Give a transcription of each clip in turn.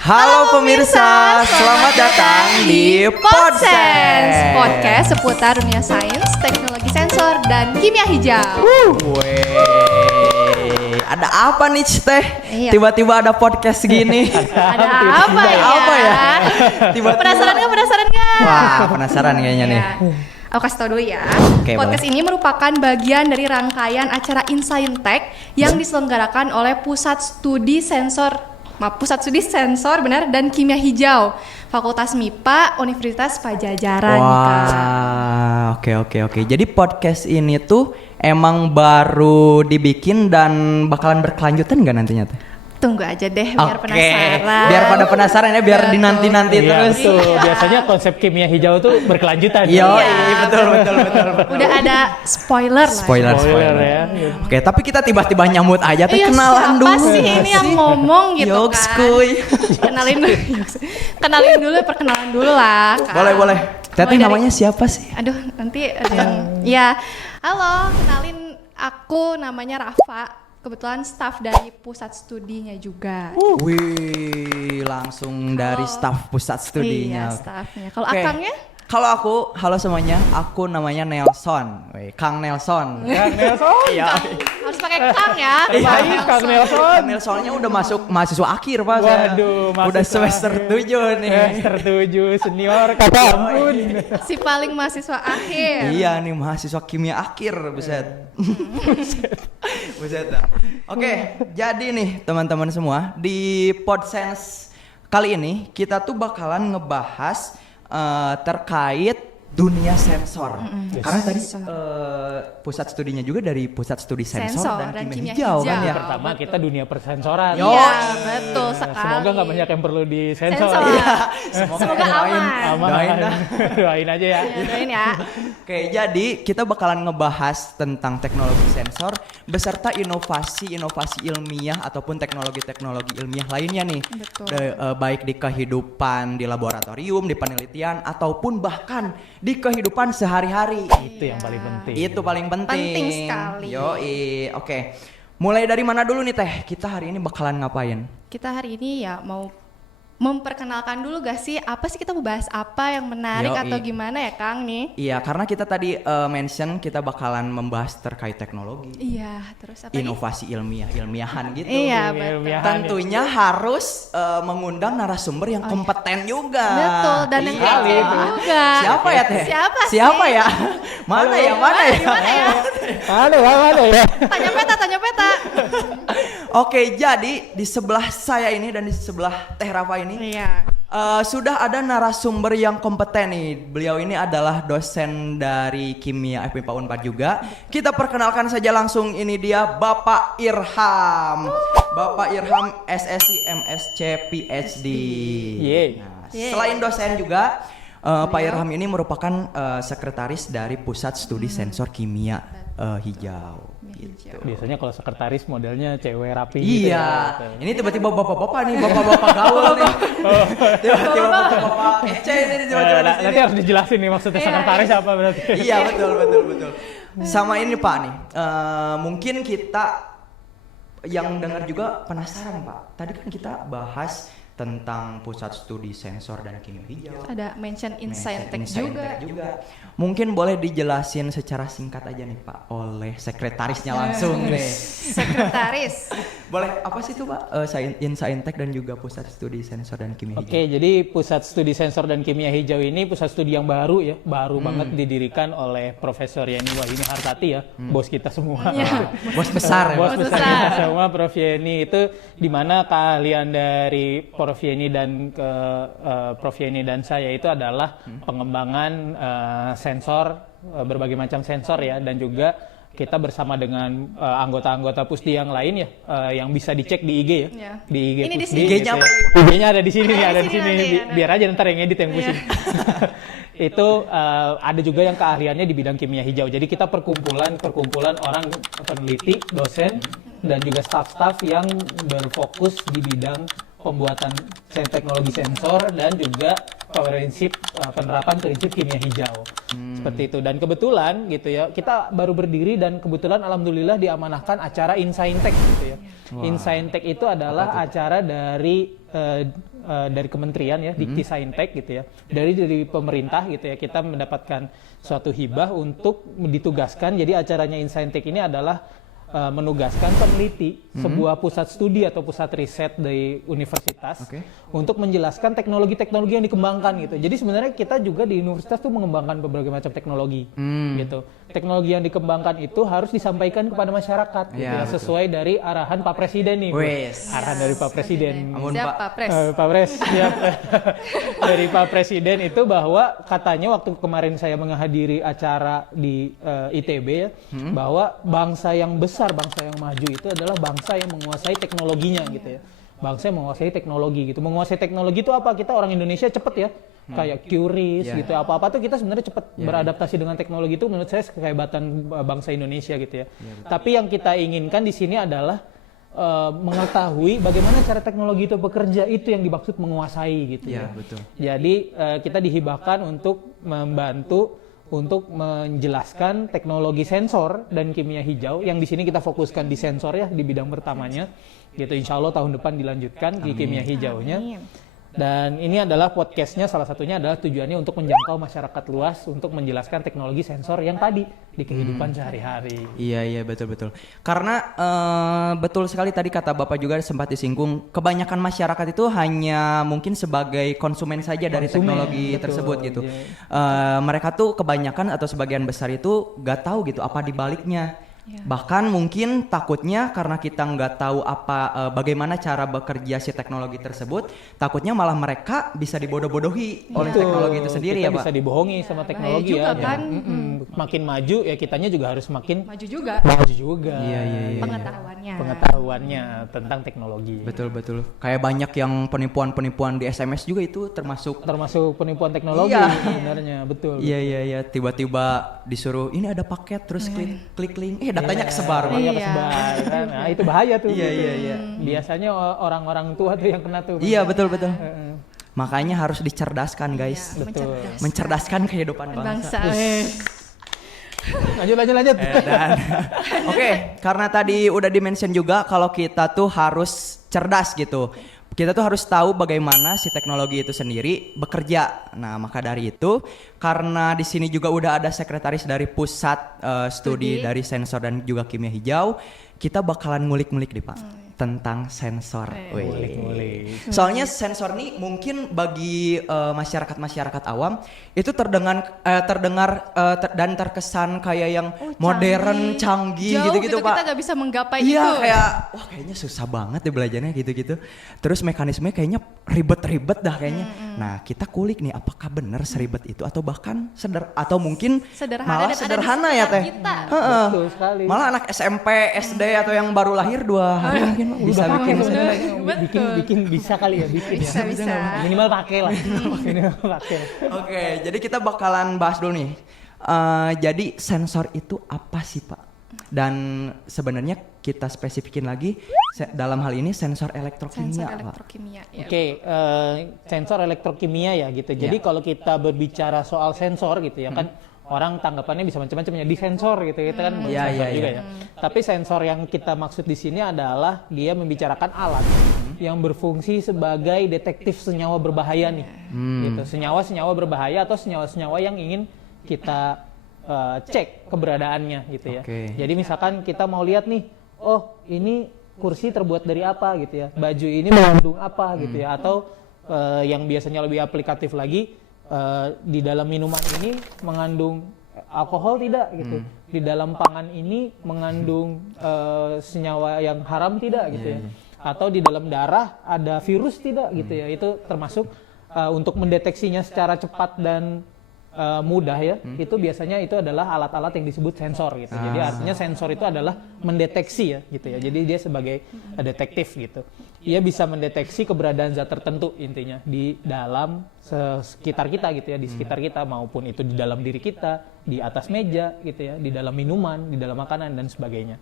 Halo pemirsa, selamat datang di Podsense, podcast seputar dunia sains, teknologi sensor, dan kimia hijau. Ada apa nih Teh? Iya. Tiba-tiba ada podcast gini. Ada apa ya? Apa ya? Tiba-tiba. Penasaran nggak? Wah, penasaran kayaknya nih. Ya. Aku kasih tau dulu ya. Oke, Podcast ini merupakan bagian dari rangkaian acara InScience yang diselenggarakan oleh Pusat Studi Sensor dan Kimia Hijau, Fakultas MIPA Universitas Pajajaran. Wah, oke. Jadi podcast ini tuh emang baru dibikin dan bakalan berkelanjutan nggak nantinya Teh? Tunggu aja deh biar Oke, penasaran. biar pada penasaran ya, biar Betul. dinanti-nanti Iya, terus. betul. Biasanya konsep kimia hijau tuh berkelanjutan. Iya, Iya, betul. Udah ada spoiler lah. Spoiler ya. Oke, tapi kita tiba-tiba nyambut aja Teh, Iya, kenalan siapa dulu. sih ini yang ngomong gitu Yoks, kan? kuy. Kenalin dulu, perkenalan dulu lah. Kak. Boleh. Teteh Mulai dari- namanya siapa sih? Aduh, nanti ada yang... Ya, halo, kenalin aku namanya Rafa. Kebetulan staff dari pusat studinya juga. Wih, langsung dari staf pusat studinya. Iya, staffnya. Kalau Oke. akangnya? Kalau aku, halo semuanya, aku namanya Nelson. Wih, Kang Nelson. Kang Nelson. Iya. Harus pakai Kang ya. Baik, Kang Nelson. Kang Nelsonnya udah masuk mahasiswa akhir, Pak. Waduh, udah mahasiswa semester akhir. 7 nih. Semester 7 senior kakak ampun. Si paling mahasiswa akhir. Iya nih, mahasiswa kimia akhir, buset. Buset dah. Oke, jadi nih teman-teman semua, di Podsense kali ini kita tuh bakalan ngebahas terkait dunia sensor. Karena tadi pusat studinya juga dari pusat studi sensor dan kimia hijau kan ya. Pertama kita dunia persensoran. Yo. Iya, betul sekali. Semoga nggak banyak yang perlu disensor. Sensor. Iya, Semoga aman. Doain dah. Doain aja ya. Ya, doain ya. Oke, jadi kita bakalan ngebahas tentang teknologi sensor beserta inovasi-inovasi ilmiah ataupun teknologi-teknologi ilmiah lainnya nih. Betul. Baik di kehidupan di laboratorium, di penelitian ataupun bahkan di kehidupan sehari-hari. Itu yang paling penting. Itu paling penting. Penting sekali. Yoi, oke. Mulai dari mana dulu nih Teh? Kita hari ini bakalan ngapain? Kita hari ini ya mau memperkenalkan dulu gak sih apa sih kita mau bahas apa yang menarik Yoi. atau gimana ya Kang nih? Iya, karena kita tadi mention kita bakalan membahas terkait teknologi. Iya, terus apa Inovasi ilmiahan gitu. Iya, betul. Ilmiahan. Tentunya harus mengundang narasumber yang kompeten juga. Betul, dan yang Iya. kece juga. Siapa ya Teh? Siapa sih? Siapa ya? Mana ya? Gimana ya? Ada ya. Tanya peta. Oke, jadi di sebelah saya ini dan di sebelah Teh Rafa ini Iya. sudah ada narasumber yang kompeten nih. Beliau ini adalah dosen dari kimia FMIPA Unpad juga. Kita perkenalkan saja langsung, ini dia Bapak Irham. Bapak Irham SSI MSc PhD. Yeay. Nah, Yeay. selain dosen juga Pak Irham ini merupakan sekretaris dari Pusat Studi Sensor Kimia Hijau. Gitu. Biasanya kalau sekretaris modelnya cewek rapi gitu Iya, ya. ini tiba-tiba bapak-bapak nih, bapak-bapak gaul nih. Tiba-tiba bapak-bapak kece ini tiba-tiba di Nanti sini. harus dijelasin nih maksudnya sekretaris apa berarti. Iya, betul. Sama ini Pak nih, mungkin kita yang dengar juga penasaran Pak. Tadi kan kita bahas tentang Pusat Studi Sensor dan Kimia Hijau. Ada mention InScience Insight juga. Mungkin boleh dijelasin secara singkat aja nih Pak oleh sekretarisnya langsung nih. Sekretaris. Boleh apa sih itu Pak? Insight dan juga Pusat Studi Sensor dan Kimia Hijau. Oke, jadi Pusat Studi Sensor dan Kimia Hijau ini pusat studi yang baru ya, baru banget didirikan oleh Profesor Yeni Wahini Hartati ya, bos kita semua. Bos besar ya. Bos Bos besar besar. kita semua, Prof Yeni itu di mana keahlian dari Prof Yeni dan Prof Yeni dan saya itu adalah pengembangan sensor, berbagai macam sensor ya, dan juga kita bersama dengan anggota-anggota Pusdi yang lain ya, yang bisa dicek di IG ya, Ya. di IG Ini di Pusdi. sini. IG-nya gitu apa? ya. IG-nya ada di sini nih, Ada ada di di sini sini. nanti, ada. Biar aja ntar yang edit yang pusing. Itu ada juga yang keahliannya di bidang kimia hijau. Jadi kita perkumpulan orang peneliti, dosen, dan juga staff-staff yang berfokus di bidang pembuatan teknologi sensor dan juga penerapan prinsip kimia hijau. Seperti itu. Dan kebetulan gitu ya, kita baru berdiri dan kebetulan alhamdulillah diamanahkan acara Insaintek gitu ya. Insaintek itu adalah acara dari kementerian ya, Dikti Saintek gitu ya. Dari pemerintah gitu ya, kita mendapatkan suatu hibah untuk ditugaskan. Jadi acaranya Insaintek ini adalah menugaskan peneliti sebuah pusat studi atau pusat riset dari universitas untuk menjelaskan teknologi-teknologi yang dikembangkan gitu. Jadi sebenarnya kita juga di universitas tuh mengembangkan berbagai macam teknologi gitu. Teknologi yang dikembangkan itu harus disampaikan kepada masyarakat gitu ya, sesuai dari arahan Pak Presiden nih. Arahan dari Pak Presiden. Siap, Pak Pres. Pak Pres, siap. Dari Pak Presiden itu bahwa katanya waktu kemarin saya menghadiri acara di ITB ya, bahwa bangsa yang besar, bangsa yang maju itu adalah bangsa yang menguasai teknologinya gitu ya. Bangsa yang menguasai teknologi gitu. Menguasai teknologi itu apa? Kita orang Indonesia cepet ya. Kayak curious gitu. Apa-apa tuh kita sebenarnya cepet beradaptasi dengan teknologi itu, menurut saya kehebatan bangsa Indonesia gitu ya. Tapi yang kita inginkan di sini adalah mengetahui bagaimana cara teknologi itu bekerja, itu yang dimaksud menguasai gitu ya. Betul. Jadi kita dihibahkan untuk membantu untuk menjelaskan teknologi sensor dan kimia hijau, yang di sini kita fokuskan di sensor ya, di bidang pertamanya gitu. Insya Allah tahun depan dilanjutkan di kimia hijaunya. Dan ini adalah podcastnya, salah satunya adalah tujuannya untuk menjangkau masyarakat luas untuk menjelaskan teknologi sensor yang tadi di kehidupan sehari-hari. Iya betul. Karena betul sekali tadi kata Bapak juga sempat disinggung, kebanyakan masyarakat itu hanya mungkin sebagai konsumen saja dari teknologi tersebut gitu. Mereka tuh kebanyakan atau sebagian besar itu gak tahu gitu apa di baliknya. Bahkan mungkin takutnya karena kita nggak tahu bagaimana cara bekerja si teknologi tersebut, takutnya malah mereka bisa dibodoh-bodohi oleh teknologi itu sendiri kita ya Pak. Bisa dibohongi sama teknologi juga, ya. kan? Makin maju ya kitanya juga harus makin Maju juga maju juga. Iya. pengetahuannya tentang teknologi. Betul. Kayak banyak yang penipuan di SMS juga itu termasuk Penipuan teknologi sebenarnya, betul. Iya. Tiba-tiba disuruh ini ada paket terus klik link, datanya kesebar. Kesebar kan. Nah, itu bahaya tuh. Iya. Biasanya orang-orang tua tuh yang kena tuh. Iya, betul. Makanya harus dicerdaskan, guys. Betul. Mencerdaskan kehidupan bangsa. Lanjut. Oke, karena tadi udah di-mention juga kalau kita tuh harus cerdas gitu. Kita tuh harus tahu bagaimana si teknologi itu sendiri bekerja. Nah, maka dari itu, karena di sini juga udah ada sekretaris dari pusat studi dari sensor dan juga kimia hijau, kita bakalan ngulik-ngulik nih Pak tentang sensor. Ngulik. Soalnya sensor nih mungkin bagi masyarakat awam itu terdengar dan terkesan kayak yang modern, canggih gitu-gitu Pak. Kita nggak bisa menggapai itu. Iya, kayak wah kayaknya susah banget deh belajarnya gitu-gitu. Terus mekanismenya kayaknya ribet-ribet dah kayaknya. Nah, kita kulik nih apakah benar seribet itu atau bahkan atau mungkin malah sederhana ya Teh. Betul sekali. Malah anak SMP, SD atau yang baru lahir 2 hari mungkin bisa bikin bikin bisa kali ya, Bisa. Minimal pakai lah. Oke, jadi kita bakalan bahas dulu nih. Jadi sensor itu apa sih Pak? Dan sebenarnya kita spesifikin lagi dalam hal ini sensor elektrokimia. Oke, sensor elektrokimia ya gitu. Jadi kalau kita berbicara soal sensor gitu ya kan, orang tanggapannya bisa macam-macam ya, di sensor gitu kita kan juga ya. Tapi sensor yang kita maksud di sini adalah dia membicarakan alat yang berfungsi sebagai detektif senyawa berbahaya nih. Gitu, senyawa-senyawa berbahaya atau senyawa-senyawa yang ingin kita cek keberadaannya gitu ya. Jadi misalkan kita mau lihat nih, oh ini kursi terbuat dari apa gitu ya, baju ini mengandung apa gitu ya, atau yang biasanya lebih aplikatif lagi, di dalam minuman ini mengandung alkohol tidak gitu, di dalam pangan ini mengandung senyawa yang haram tidak gitu ya, atau di dalam darah ada virus tidak gitu ya. Itu termasuk untuk mendeteksinya secara cepat dan mudah ya, itu biasanya itu adalah alat-alat yang disebut sensor gitu. Jadi artinya sensor itu adalah mendeteksi ya gitu ya. Jadi dia sebagai detektif gitu. Ia bisa mendeteksi keberadaan zat tertentu intinya di dalam sekitar kita gitu ya, di sekitar kita, maupun itu di dalam diri kita, di atas meja gitu ya, di dalam minuman, di dalam makanan dan sebagainya.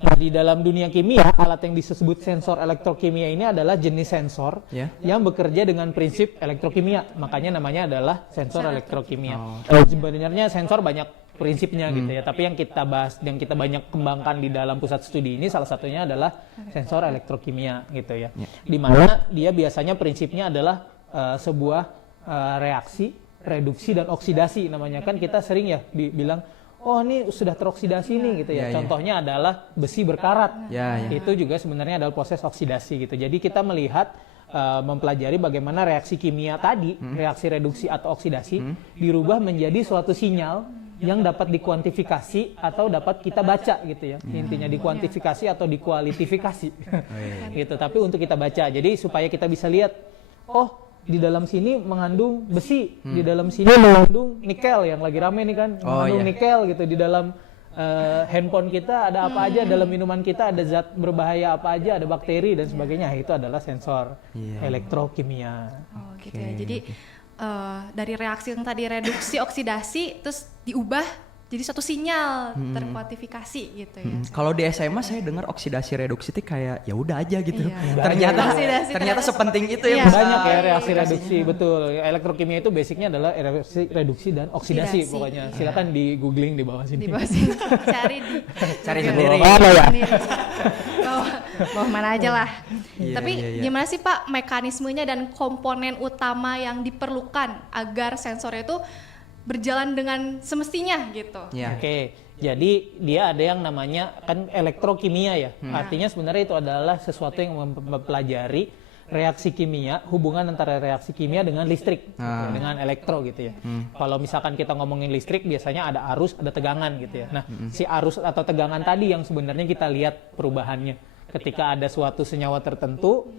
Nah, di dalam dunia kimia, alat yang disebut sensor elektrokimia ini adalah jenis sensor yang bekerja dengan prinsip elektrokimia. Makanya namanya adalah sensor elektrokimia. Sebenarnya sensor banyak prinsipnya gitu ya, tapi yang kita bahas, yang kita banyak kembangkan di dalam pusat studi ini salah satunya adalah sensor elektrokimia gitu ya. Di mana dia biasanya prinsipnya adalah sebuah reaksi, reduksi dan oksidasi namanya. Kan kita sering ya bilang, oh ini sudah teroksidasi nih gitu ya. Contohnya adalah besi berkarat. Itu juga sebenarnya adalah proses oksidasi gitu. Jadi kita melihat mempelajari bagaimana reaksi kimia tadi, reaksi reduksi atau oksidasi dirubah menjadi suatu sinyal yang dapat dikuantifikasi atau dapat kita baca gitu ya. Intinya dikuantifikasi atau dikualitifikasi. Gitu. Tapi untuk kita baca. Jadi supaya kita bisa lihat, oh di dalam sini mengandung besi, di dalam sini mengandung nikel yang lagi rame nih kan, mengandung nikel gitu. Di dalam handphone kita ada apa aja, dalam minuman kita ada zat berbahaya apa aja, ada bakteri dan sebagainya. Itu adalah sensor elektrokimia. Oh gitu ya. Jadi dari reaksi yang tadi reduksi oksidasi terus diubah jadi suatu sinyal terkuantifikasi gitu ya. Kalau di SMA saya dengar oksidasi reduksi itu kayak ya udah aja gitu. Ternyata sepenting itu ya. Banyak ya reaksi reduksi, betul. Elektrokimia itu basicnya adalah reaksi reduksi dan oksidasi pokoknya. Silakan di googling di bawah sini. Di bawah sini. Cari sendiri. Bawah mana aja lah. Tapi gimana sih Pak mekanismenya dan komponen utama yang diperlukan agar sensornya itu berjalan dengan semestinya gitu. Oke, jadi dia ada yang namanya kan elektrokimia ya. Artinya sebenarnya itu adalah sesuatu yang mempelajari reaksi kimia, hubungan antara reaksi kimia dengan listrik, dengan elektro gitu ya. Kalau misalkan kita ngomongin listrik, biasanya ada arus, ada tegangan gitu ya. Nah, si arus atau tegangan tadi yang sebenarnya kita lihat perubahannya. Ketika ada suatu senyawa tertentu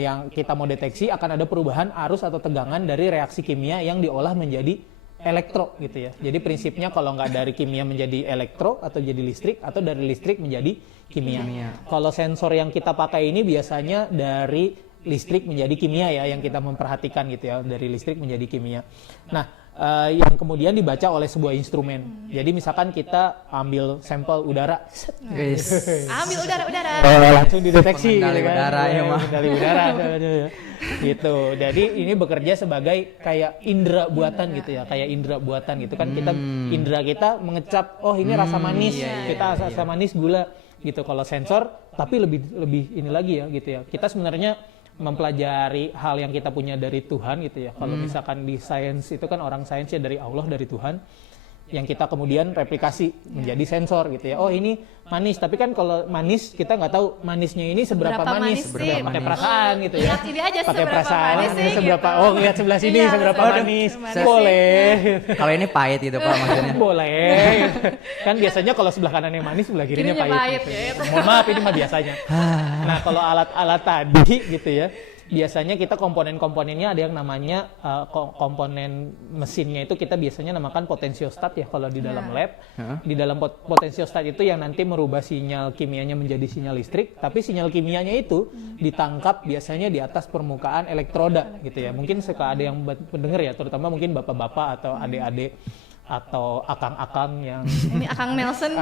yang kita mau deteksi, akan ada perubahan arus atau tegangan dari reaksi kimia yang diolah menjadi elektro gitu ya. Jadi prinsipnya kalau nggak dari kimia menjadi elektro atau jadi listrik, atau dari listrik menjadi kimia. Kalau sensor yang kita pakai ini biasanya dari listrik menjadi kimia ya, yang kita memperhatikan gitu ya, dari listrik menjadi kimia. Nah, yang kemudian dibaca oleh sebuah instrumen. Jadi misalkan kita ambil sampel udara, ambil udara, langsung dideteksi. Pengendali udara ya mah. Pengendali udara, gitu. Jadi ini bekerja sebagai kayak indera buatan gitu ya, kayak indera buatan gitu kan. Kita indera kita mengecap, oh ini rasa manis, kita rasa manis gula gitu. Kalau sensor, tapi lebih ini lagi ya gitu ya. Kita sebenarnya mempelajari hal yang kita punya dari Tuhan gitu ya. Kalau misalkan di sains itu kan orang sains ya dari Allah, dari Tuhan, yang kita kemudian replikasi menjadi sensor gitu ya. Oh ini manis, tapi kan kalau manis kita nggak tahu manisnya ini seberapa manis, pakai perasaan gitu ya. Ini aja pakai perasaan, seberapa gitu. Oh lihat sebelah sini seberapa manis, boleh. Kalau ini pahit itu Pak maksudnya. Boleh. Kan biasanya kalau sebelah kanannya manis, sebelah kirinya pahit. Gitu. Mohon maaf ini mah biasanya. Nah kalau alat-alat tadi gitu ya, biasanya kita komponen-komponennya ada yang namanya komponen mesinnya itu kita biasanya namakan potensiostat ya kalau di dalam lab. Di dalam potensiostat itu yang nanti merubah sinyal kimianya menjadi sinyal listrik, tapi sinyal kimianya itu ditangkap biasanya di atas permukaan elektroda gitu ya. Mungkin suka ada yang pendengar ya, terutama mungkin bapak-bapak atau adik-adik atau akang-akang yang ini Akang Nelson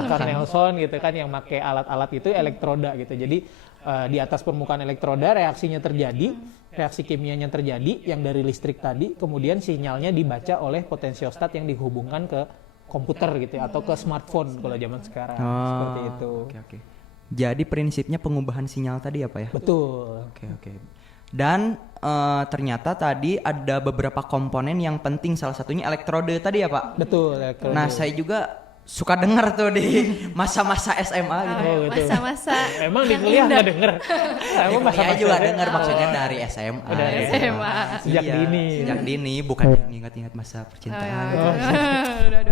gitu kan, yang pakai alat-alat itu elektroda gitu. Jadi di atas permukaan elektroda reaksinya terjadi, reaksi kimianya terjadi yang dari listrik tadi, kemudian sinyalnya dibaca oleh potensiostat yang dihubungkan ke komputer gitu ya, atau ke smartphone kalau zaman sekarang. Seperti itu. Oke. Jadi prinsipnya pengubahan sinyal tadi ya Pak ya? Betul. Oke. Dan ternyata tadi ada beberapa komponen yang penting, salah satunya elektrode tadi ya Pak? Betul, elektrode. Nah saya juga suka dengar tuh di masa-masa SMA gitu. Masa-masa emang di kuliah nggak denger? Emang masa juga dengar maksudnya dari SMA. Dari SMA. Sejak dini. Bukan yang ingat-ingat masa percintaan.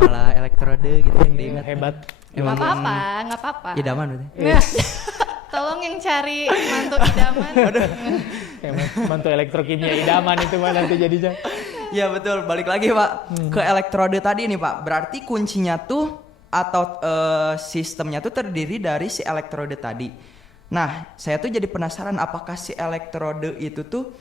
Malah elektrode gitu yang diingat. Hebat. Nggak apa-apa. Idaman berarti. Tolong yang cari mantu idaman. Mantu elektrokimia idaman itu mah nanti jadinya. Ya betul, balik lagi Pak ke elektrode tadi nih Pak. Berarti kuncinya tuh atau sistemnya tuh terdiri dari si elektrode tadi. Nah, saya tuh jadi penasaran apakah si elektrode itu tuh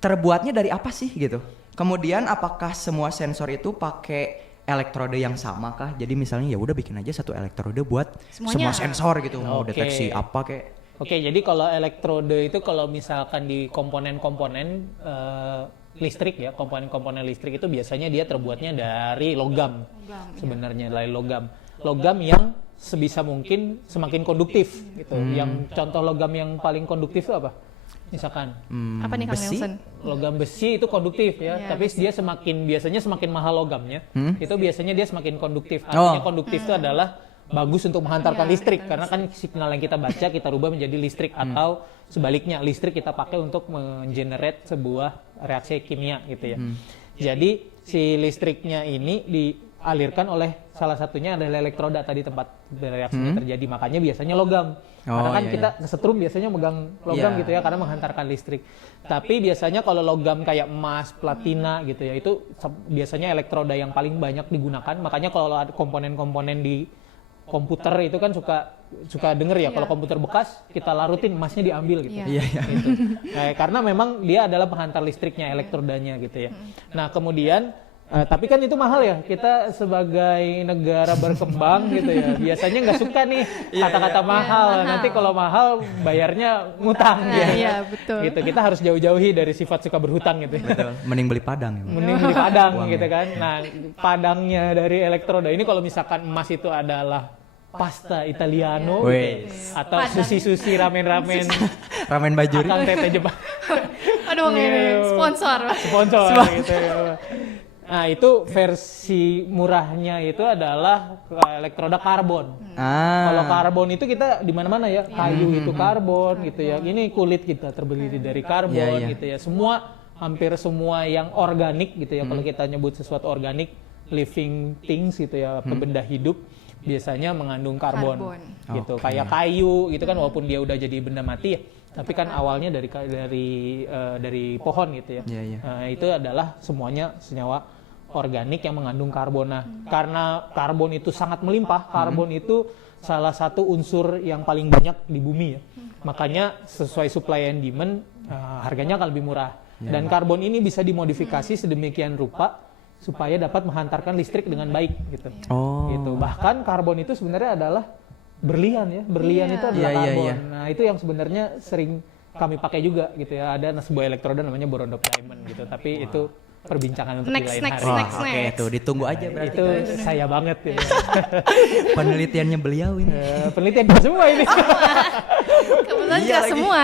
terbuatnya dari apa sih gitu. Kemudian apakah semua sensor itu pakai elektrode yang sama kah? Jadi misalnya ya udah bikin aja satu elektrode buat Semuanya. semua sensor gitu, mau Oke. deteksi apa kayak. Oke, jadi kalau elektrode itu kalau misalkan di komponen-komponen listrik ya, komponen-komponen listrik itu biasanya dia terbuatnya dari logam. Sebenarnya dari logam. Logam yang sebisa mungkin semakin konduktif gitu. Yang contoh logam yang paling konduktif itu apa? Misalkan Apa nih Kang besi? Nelson? logam besi itu konduktif ya, Iya, tapi dia biasanya semakin mahal logamnya, itu biasanya dia semakin konduktif. Artinya konduktif itu adalah bagus untuk menghantarkan listrik, karena kan signal yang kita baca kita rubah menjadi listrik, atau sebaliknya listrik kita pakai untuk mengenerate sebuah reaksi kimia gitu ya. Jadi si listriknya ini dialirkan oleh salah satunya adalah elektroda tadi tempat reaksinya terjadi, makanya biasanya logam. Karena kan kita kesetrum biasanya megang logam gitu ya, karena menghantarkan listrik. Tapi biasanya kalau logam kayak emas, platina gitu ya, itu biasanya elektroda yang paling banyak digunakan. Makanya kalau ada komponen-komponen di komputer itu kan suka denger ya, kalau komputer bekas kita larutin, emasnya diambil gitu. Iya. Gitu. Karena memang dia adalah penghantar listriknya, elektrodanya gitu ya. Nah kemudian tapi kan itu mahal ya, kita sebagai negara berkembang gitu ya, biasanya nggak suka nih kata-kata mahal. Nanti kalau mahal bayarnya ngutang Iya, betul. gitu. Kita harus jauh-jauhi dari sifat suka berhutang gitu ya. Betul. Mending beli Padang. Ya. Mending beli padang gitu kan. Nah padangnya dari elektroda ini kalau misalkan emas itu adalah pasta Italiano gitu, atau sushi ramen-ramen Ramen bajuri. akang tete Jepang Aduh, ini sponsor. gitu ya. Nah itu versi murahnya itu adalah elektroda karbon. Kalau karbon itu kita di mana-mana ya, kayu itu karbon gitu ya. Ini kulit kita terdiri dari karbon gitu ya. Hampir semua yang organik gitu ya. Kalau kita nyebut sesuatu organik, living things gitu ya, benda hidup, biasanya mengandung karbon. Gitu. Kayak kayu gitu kan, walaupun dia udah jadi benda mati ya, tapi kan awalnya dari pohon gitu ya. Itu adalah semuanya senyawa organik yang mengandung karbon. Nah, karena karbon itu sangat melimpah, karbon itu salah satu unsur yang paling banyak di bumi ya. Makanya sesuai supply and demand harganya akan lebih murah. Dan karbon ini bisa dimodifikasi sedemikian rupa supaya dapat menghantarkan listrik dengan baik gitu. Gitu. Bahkan karbon itu sebenarnya adalah berlian ya. Berlian itu adalah karbon. Nah, itu yang sebenarnya sering kami pakai juga gitu ya. Ada sebuah elektroda namanya Borodop Diamond gitu. Tapi itu perbincangan untuk di lain hari. Oke, itu ditunggu aja berarti. Itu saya banget ya. Penelitiannya beliau ini. Penelitian kita semua ini. Kebetulan kita semua.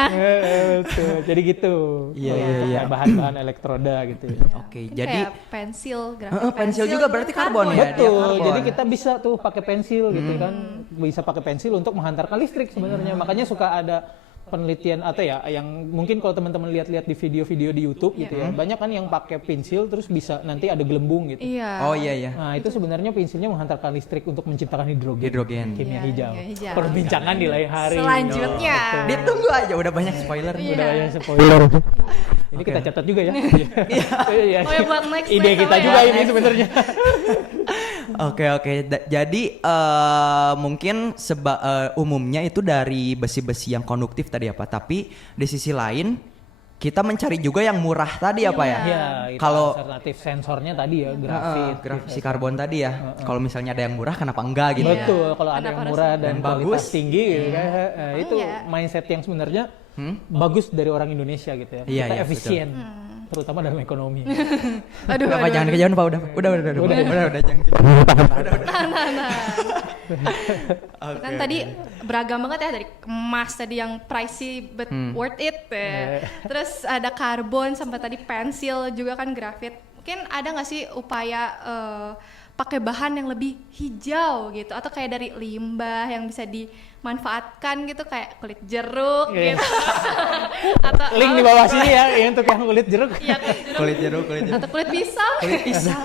Betul. Jadi gitu. Iya. Bahan-bahan elektroda gitu ya. Oke, jadi Kayak pensil, grafik pensil juga berarti karbon ya? Betul. Dia karbon. Jadi kita bisa tuh pakai pensil gitu kan. Bisa pakai pensil untuk menghantarkan listrik sebenarnya. Makanya suka ada penelitian atau ya yang mungkin kalau teman-teman lihat-lihat di video-video di YouTube gitu ya, banyak kan yang pakai pensil terus bisa nanti ada gelembung gitu. Iya. Oh iya. Nah itu sebenarnya pensilnya menghantarkan listrik untuk menciptakan hidrogen. Kimia hijau. hijau. Perbincangan di lain hari. Selanjutnya. Ditunggu aja, udah banyak spoiler. Udah banyak spoiler. Ini kita catat juga ya. Iya. Oh ya buat next Ide kita juga ini sebenarnya. Oke. Jadi mungkin umumnya itu dari besi-besi yang konduktif tadi apa, tapi di sisi lain kita mencari juga yang murah tadi apa ya? Iya, Kalau alternatif sensornya tadi ya, grafit si karbon tadi ya. Kalau misalnya ada yang murah kenapa enggak gitu? Betul, kalau ada yang murah dan kualitas bagus. tinggi gitu kan, itu mindset yang sebenarnya bagus dari orang Indonesia gitu ya. Iya, Kita iya, efisien, terutama dalam ekonomi. Aduh. Apa jangan kejauhan Pak, udah jangan kejauhan. Kan tadi beragam banget ya, dari emas tadi yang pricey but worth it. Terus ada karbon sampai tadi pensil juga kan, grafit. Mungkin ada nggak sih upaya pakai bahan yang lebih hijau gitu, atau kayak dari limbah yang bisa dimanfaatkan gitu, kayak kulit jeruk gitu. Atau Link di bawah sini ya, untuk yang kulit jeruk. Iya, kulit jeruk. Kulit jeruk. Atau kulit pisang.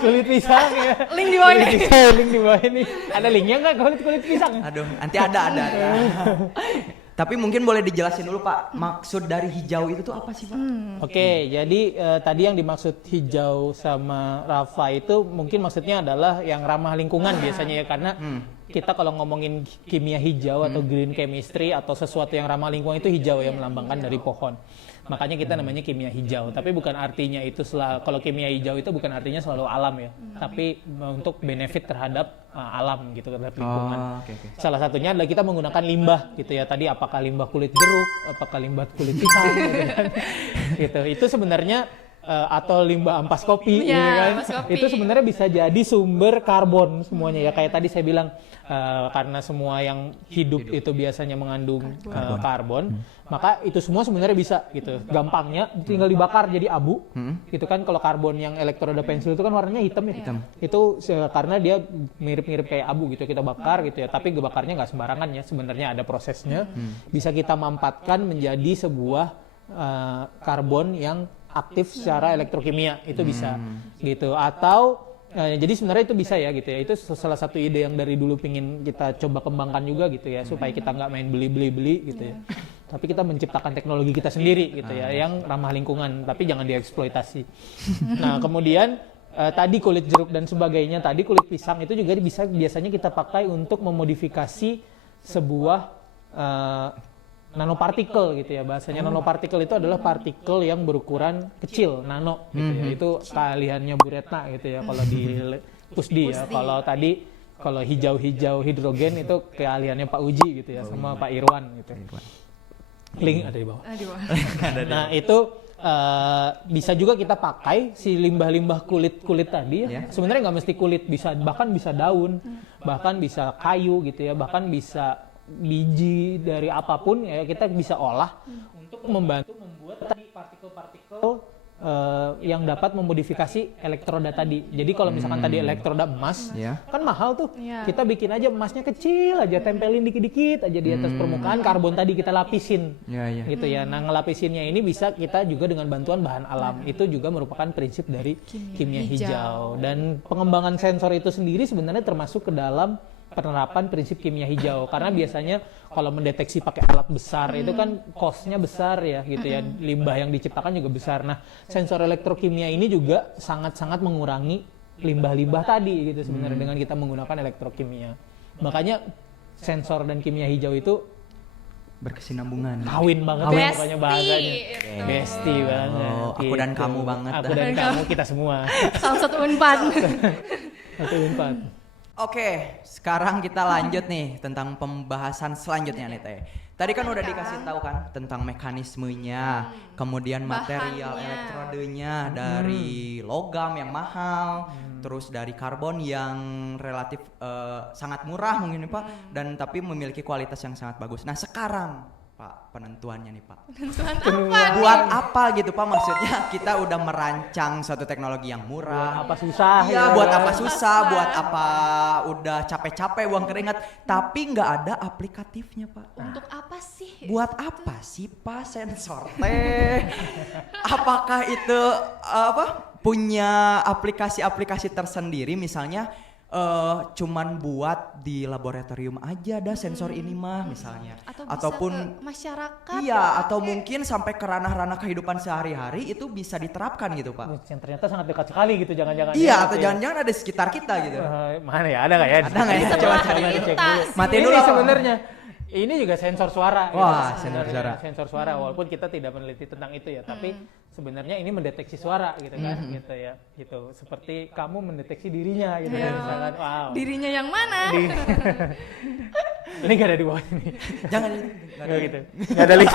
Kulit pisang ya. Link di bawah ini. Link di bawah ini. Ada linknya nggak kulit pisang? Aduh, nanti ada. Tapi mungkin boleh dijelasin dulu Pak, maksud dari hijau itu tuh apa sih Pak? Oke, jadi tadi yang dimaksud hijau sama Rafa itu mungkin maksudnya adalah yang ramah lingkungan biasanya ya, karena kita kalau ngomongin kimia hijau atau green chemistry atau sesuatu yang ramah lingkungan itu hijau ya, melambangkan dari pohon. Makanya kita namanya kimia hijau. Tapi bukan artinya itu kalau kimia hijau itu bukan artinya selalu alam ya. Tapi untuk benefit terhadap alam gitu, terhadap lingkungan. Salah satunya adalah kita menggunakan limbah gitu ya. Tadi apakah limbah kulit jeruk, apakah limbah kulit pisang gitu kan. Gitu. Itu sebenarnya atau limbah ampas kopi, gitu kan. Itu sebenarnya bisa jadi sumber karbon semuanya ya. Kayak tadi saya bilang karena semua yang hidup itu biasanya mengandung karbon, maka itu semua sebenarnya bisa gitu. Gampangnya tinggal dibakar jadi abu, gitu kan. Kalau karbon yang elektroda pensil itu kan warnanya hitam ya. Itu karena dia mirip-mirip kayak abu gitu. Kita bakar gitu ya. Tapi bakarnya nggak sembarangan ya. Sebenarnya ada prosesnya. Bisa kita manfaatkan menjadi sebuah karbon yang aktif secara elektrokimia, itu bisa gitu. Atau jadi sebenarnya itu bisa ya gitu ya. Itu salah satu ide yang dari dulu pingin kita coba kembangkan juga gitu ya, supaya kita nggak main beli gitu ya. Tapi kita menciptakan teknologi kita sendiri gitu ya, yang ramah lingkungan, tapi jangan dieksploitasi. Nah kemudian tadi kulit jeruk dan sebagainya, tadi kulit pisang itu juga biasanya kita pakai untuk memodifikasi sebuah nanopartikel gitu ya. Bahasanya nanopartikel itu adalah partikel yang berukuran kecil, nano gitu ya. Itu keahliannya Bu Retna gitu ya kalau di Pusdi ya. Kalau hijau-hijau hidrogen itu keahliannya Pak Uji gitu ya, sama Pak Irwan gitu. Link ada di bawah. Nah, itu bisa juga kita pakai si limbah-limbah kulit tadi ya. Sebenarnya nggak mesti kulit, bahkan bisa daun, bahkan bisa kayu gitu ya, bahkan bisa biji dari apapun ya, kita bisa olah untuk membantu membuat tadi partikel-partikel yang dapat memodifikasi elektroda tadi. Jadi kalau misalkan tadi elektroda emas kan mahal tuh, kita bikin aja emasnya kecil aja, tempelin dikit-dikit aja di atas permukaan, karbon tadi kita lapisin gitu ya. Nah ngelapisinnya ini bisa kita juga dengan bantuan bahan alam. Itu juga merupakan prinsip dari kimia hijau. Dan pengembangan sensor itu sendiri sebenarnya termasuk ke dalam penerapan prinsip kimia hijau, karena biasanya kalau mendeteksi pakai alat besar itu kan cost-nya besar ya gitu ya, limbah yang diciptakan juga besar. Nah sensor elektrokimia ini juga sangat-sangat mengurangi limbah-limbah tadi gitu sebenarnya dengan kita menggunakan elektrokimia. Makanya sensor dan kimia hijau itu berkesinambungan, kawin banget ya pokoknya bahasanya. Bestie banget. Aku dan kamu banget. Aku dan kamu, kita semua. Salah satu Unpad. Satu Unpad. Oke, sekarang kita lanjut nih tentang pembahasan selanjutnya nih Teh. Tadi kan udah dikasih tahu kan tentang mekanismenya, kemudian material elektrodenya dari logam yang mahal, terus dari karbon yang relatif sangat murah mungkin nih Pak, dan tapi memiliki kualitas yang sangat bagus. Nah sekarang Pak, penentuannya nih Pak. Penentuan apa? Buat apa gitu Pak, maksudnya kita udah merancang suatu teknologi yang murah. Buat apa susah? Iya, buat apa susah, buat apa udah capek-capek uang keringat, tapi nggak ada aplikatifnya Pak. Untuk apa sih? Buat apa sih Pak sensor teh? Apakah itu punya aplikasi-aplikasi tersendiri misalnya? Cuman buat di laboratorium aja ada sensor ini mah misalnya, ataupun ke masyarakat atau mungkin sampai ke ranah-ranah kehidupan sehari-hari itu bisa diterapkan gitu Pak. Yang ternyata sangat dekat sekali gitu, jangan-jangan atau jangan-jangan ada di sekitar kita gitu. Mana ya, ada nggak ya? Ada nggak ya? Coba cek dulu. Matiin dulu sebenarnya. Ini juga sensor suara. Wah, gitu. sensor suara. Walaupun kita tidak meneliti tentang itu ya, tapi sebenarnya ini mendeteksi suara gitu kan, gitu ya. Gitu. Seperti kamu mendeteksi dirinya gitu kan, misalkan. Wow. Dirinya yang mana? Ini nggak ada di bawah ini. Jangan gitu. Nggak ada link.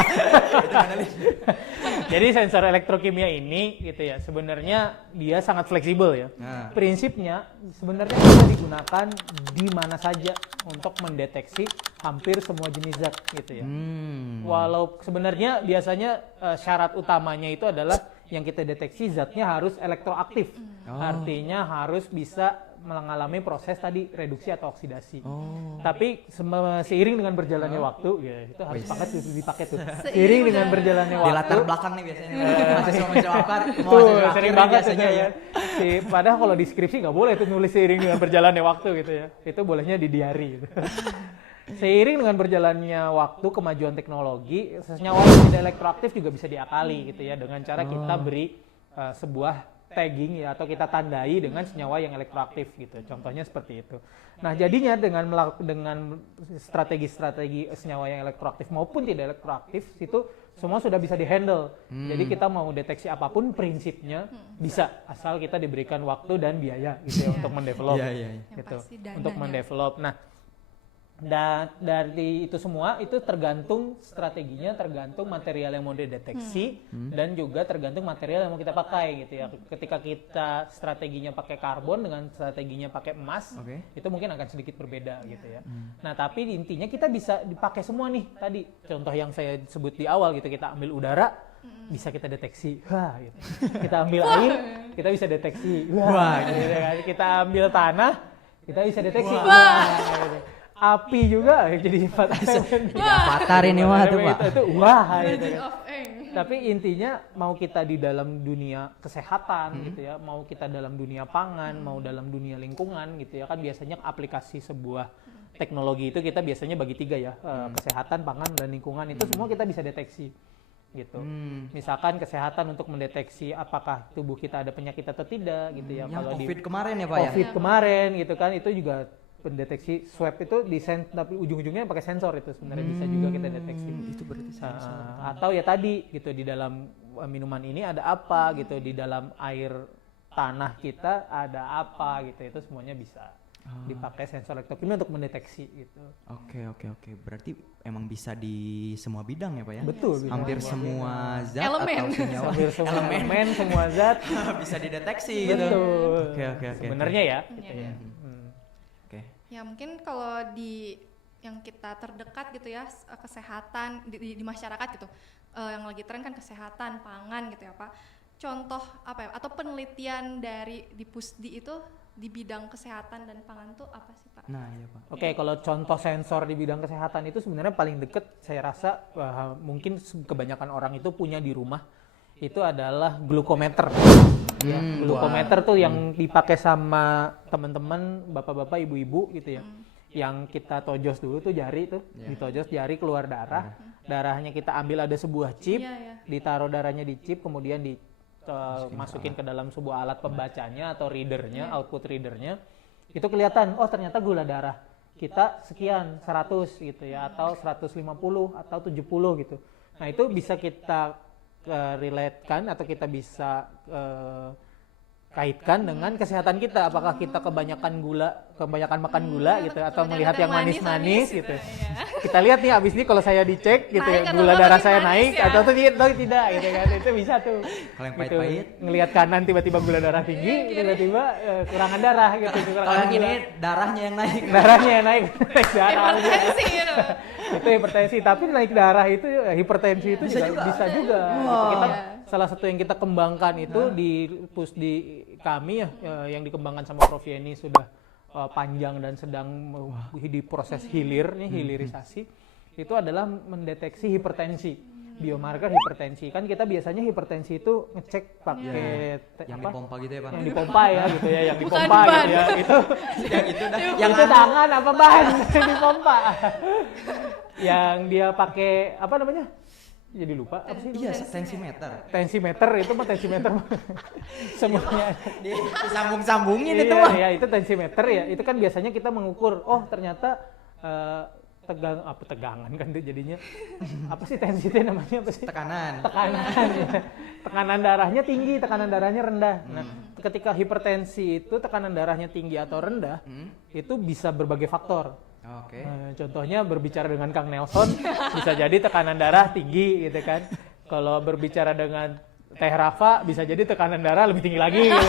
Jadi sensor elektrokimia ini gitu ya, sebenarnya dia sangat fleksibel ya. Prinsipnya sebenarnya bisa digunakan di mana saja untuk mendeteksi hampir semua jenis zat gitu ya. Walau sebenarnya biasanya syarat utamanya itu adalah yang kita deteksi zatnya harus elektroaktif. Artinya harus bisa mengalami proses tadi reduksi atau oksidasi. Tapi seiring dengan berjalannya waktu, ya itu harus dipakai tuh. Seiring dengan berjalannya waktu. Di latar belakang nih biasanya. Mahasiswa akar, sering banget biasanya ya. Padahal kalau di skripsi nggak boleh tuh nulis seiring dengan berjalannya waktu gitu ya. Itu bolehnya di diary. Gitu. Seiring dengan berjalannya waktu, kemajuan teknologi, senyawa yang tidak elektroaktif juga bisa diakali gitu ya, dengan cara kita beri sebuah tagging ya, atau kita tandai dengan senyawa yang elektroaktif gitu. Contohnya seperti itu. Nah, jadinya dengan strategi-strategi senyawa yang elektroaktif maupun tidak elektroaktif itu semua sudah bisa dihandle. Jadi kita mau deteksi apapun prinsipnya bisa, asal kita diberikan waktu dan biaya gitu ya untuk mendevelop. Iya. Gitu. pasti dananya. Untuk mendevelop. Nah, dari itu semua itu tergantung strateginya, tergantung material yang mau dideteksi dan juga tergantung material yang mau kita pakai gitu ya. Ketika kita strateginya pakai karbon dengan strateginya pakai emas, itu mungkin akan sedikit berbeda gitu ya. Nah, tapi intinya kita bisa dipakai semua nih tadi. Contoh yang saya sebut di awal gitu, kita ambil udara bisa kita deteksi, wah gitu. Kita ambil air, kita bisa deteksi, wah gitu kan. Kita ambil tanah, kita bisa deteksi, wah gitu. Api juga jadi Avatar ini mah tuh Pak. Itu wah gitu. Legend of Aang. Tapi intinya mau kita di dalam dunia kesehatan gitu ya, mau kita dalam dunia pangan, mau dalam dunia lingkungan gitu ya, kan biasanya aplikasi sebuah teknologi itu kita biasanya bagi 3 ya, kesehatan, pangan, dan lingkungan itu semua kita bisa deteksi gitu. Misalkan kesehatan untuk mendeteksi apakah tubuh kita ada penyakit atau tidak gitu ya. Yang Kalau COVID di kemarin ya Pak ya. COVID kemarin gitu kan, itu juga pendeteksi swab itu tapi ujung-ujungnya pakai sensor itu sebenarnya bisa juga kita deteksi. Itu berarti sensor. Atau ya tadi gitu di dalam minuman ini ada apa gitu, di dalam air tanah kita ada apa gitu, itu semuanya bisa dipakai sensor elektrokimia untuk mendeteksi gitu. Oke. Berarti emang bisa di semua bidang ya Pak ya? Betul. Hampir semua zat Elemen. atau senyawa Hampir semua elemen, semua zat bisa dideteksi gitu. betul. Oke. Sebenarnya ya. Gitu ya. Ya mungkin kalau di yang kita terdekat gitu ya, kesehatan di masyarakat gitu, yang lagi tren kan kesehatan pangan gitu ya Pak. Contoh apa ya, atau penelitian dari di Pusdi itu di bidang kesehatan dan pangan tuh apa sih Pak? Nah iya Pak. Oke, kalau contoh sensor di bidang kesehatan itu sebenarnya paling deket saya rasa mungkin kebanyakan orang itu punya di rumah, itu adalah glukometer. Ya, glukometer tuh yang dipakai sama teman-teman, bapak-bapak, ibu-ibu gitu ya. Yang kita tojos dulu tuh jari tuh, ditojos jari keluar darah. Darahnya kita ambil, ada sebuah chip, ditaruh darahnya di chip, kemudian masukin ke dalam sebuah alat pembacanya atau readernya, output readernya. Itu kelihatan, oh ternyata gula darah kita sekian, 100 gitu ya, atau 150 atau 70 gitu. Nah itu bisa kita relate-kan atau kita bisa kaitkan dengan kesehatan kita, apakah kita kebanyakan makan gula gitu, atau melihat yang manis-manis gitu. Kita lihat nih abis ini kalau saya dicek gitu ya, gula darah saya naik atau tidak gitu kan, itu bisa tuh. Kalau yang gitu. pahit-pahit, Ngelihat kanan tiba-tiba gula darah tinggi, tiba-tiba kurangan darah gitu. kalau yang ini darahnya yang naik. Darahnya yang naik darah. Hipertensi gitu. Itu hipertensi, tapi naik darah itu hipertensi itu bisa juga. Kita salah satu yang kita kembangkan itu di kami ya, yang dikembangkan sama Prof Yeni sudah panjang dan sedang di proses hilirisasi, itu adalah mendeteksi hipertensi, biomarker hipertensi. Kan kita biasanya hipertensi itu ngecek pakai yang dipompa gitu ya Pak. yang dipompa ya gitu ya, yang dipompa gitu ya. Yang itu tangan apa bahan yang dipompa. Yang dia pakai apa namanya? Jadi lupa apa sih? Iya, tensimeter. Tensimeter itu mah tensimeter semuanya. Disambung-sambungin itu mah. Iya, itu tensimeter ya. Itu kan biasanya kita mengukur, oh ternyata tegangan kan itu jadinya. Apa sih tensi itu namanya apa sih? Tekanan. Ya. Tekanan darahnya tinggi, tekanan darahnya rendah. Nah, ketika hipertensi itu tekanan darahnya tinggi atau rendah, itu bisa berbagai faktor. Oke. Contohnya berbicara dengan Kang Nelson, bisa jadi tekanan darah tinggi gitu kan. Kalau berbicara dengan Teh Rafa, bisa jadi tekanan darah lebih tinggi lagi. Gitu.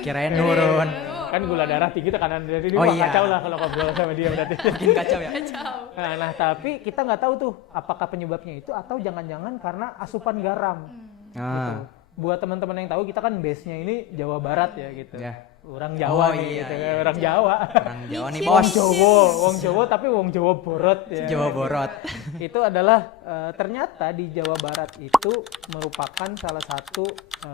Kirain nurun. Kan gula darah tinggi, tekanan darah tinggi, kacau lah kalau ngobrol sama dia berarti. Makin kacau ya. Nah, tapi kita nggak tahu tuh apakah penyebabnya itu atau jangan-jangan karena asupan garam. Gitu. Buat teman-teman yang tahu, kita kan base-nya ini Jawa Barat ya gitu. Orang Jawa nih, gitu. Orang Jawa. Orang Jawa nih bos. Wong Jawa tapi Wong Jawa borot ya. Jawa borot. Itu adalah ternyata di Jawa Barat itu merupakan salah satu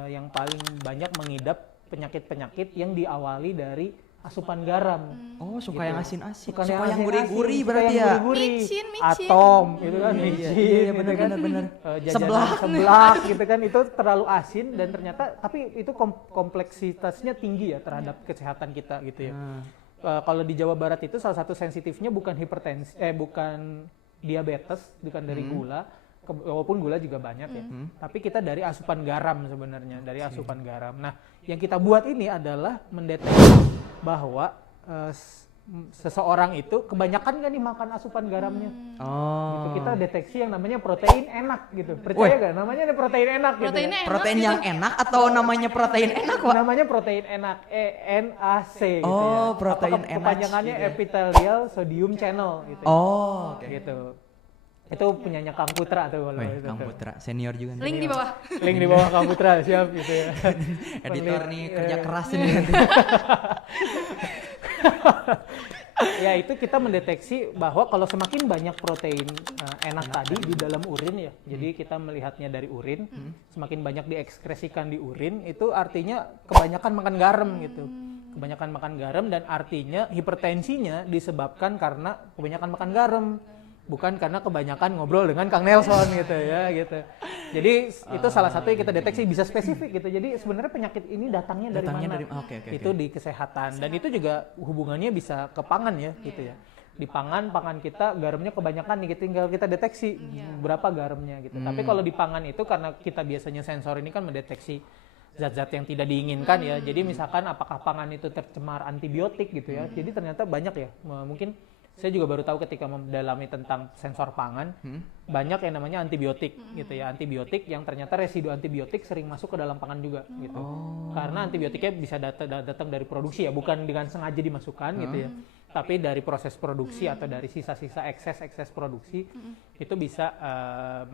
yang paling banyak mengidap penyakit-penyakit yang diawali dari asupan garam. Oh, suka gitu. yang asin-asin. Suka yang gurih-gurih berarti ya. Micin. Atom itu kan micin. Iya, benar. Seblak gitu kan, itu terlalu asin dan ternyata tapi itu kompleksitasnya tinggi ya terhadap kesehatan kita gitu ya. Kalau di Jawa Barat itu salah satu sensitifnya bukan hipertensi, bukan diabetes, bukan dari gula, walaupun gula juga banyak ya. Tapi kita dari asupan garam sebenarnya, dari asupan garam. Nah, yang kita buat ini adalah mendeteksi bahwa seseorang itu kebanyakan nggak nih makan asupan garamnya. Gitu. Kita deteksi yang namanya protein enak gitu. Percaya nggak? Namanya ada protein enak gitu. Proteinnya enak Protein gitu. yang enak atau namanya protein enak, Pak? Namanya protein enak, ENAC gitu ya. Oh, protein Apakah enak kepanjangannya gitu ya. epithelial sodium channel gitu. Ya. Oh, oke. Gitu. Itu punyanya Kang Putra tuh kalau Wih, itu. Kang Putra senior juga nih. Link di bawah. Link di bawah Kang Putra, siap gitu ya. Editor nih kerja keras ini nanti. Ya itu kita mendeteksi bahwa kalau semakin banyak protein enak tadi di dalam urin ya, jadi kita melihatnya dari urin, semakin banyak diekskresikan di urin, itu artinya kebanyakan makan garam gitu. Kebanyakan makan garam dan artinya hipertensinya disebabkan karena kebanyakan makan garam. Bukan karena kebanyakan ngobrol dengan Kang Nelson gitu ya gitu. Jadi itu salah satu yang kita deteksi bisa spesifik gitu. Jadi sebenarnya penyakit ini datangnya dari mana? Oke. Itu di kesehatan dan itu juga hubungannya bisa ke pangan ya gitu ya. Di pangan kita garamnya kebanyakan nih, tinggal kita deteksi berapa garamnya gitu. Tapi kalau di pangan itu karena kita biasanya sensor ini kan mendeteksi zat-zat yang tidak diinginkan ya. Jadi misalkan apakah pangan itu tercemar antibiotik gitu ya. Jadi ternyata banyak ya. Mungkin saya juga baru tahu ketika mendalami tentang sensor pangan, banyak yang namanya antibiotik gitu ya. Antibiotik yang ternyata residu antibiotik sering masuk ke dalam pangan juga gitu. Karena antibiotiknya bisa datang dari produksi ya, bukan dengan sengaja dimasukkan gitu ya. Tapi dari proses produksi atau dari sisa-sisa ekses produksi itu bisa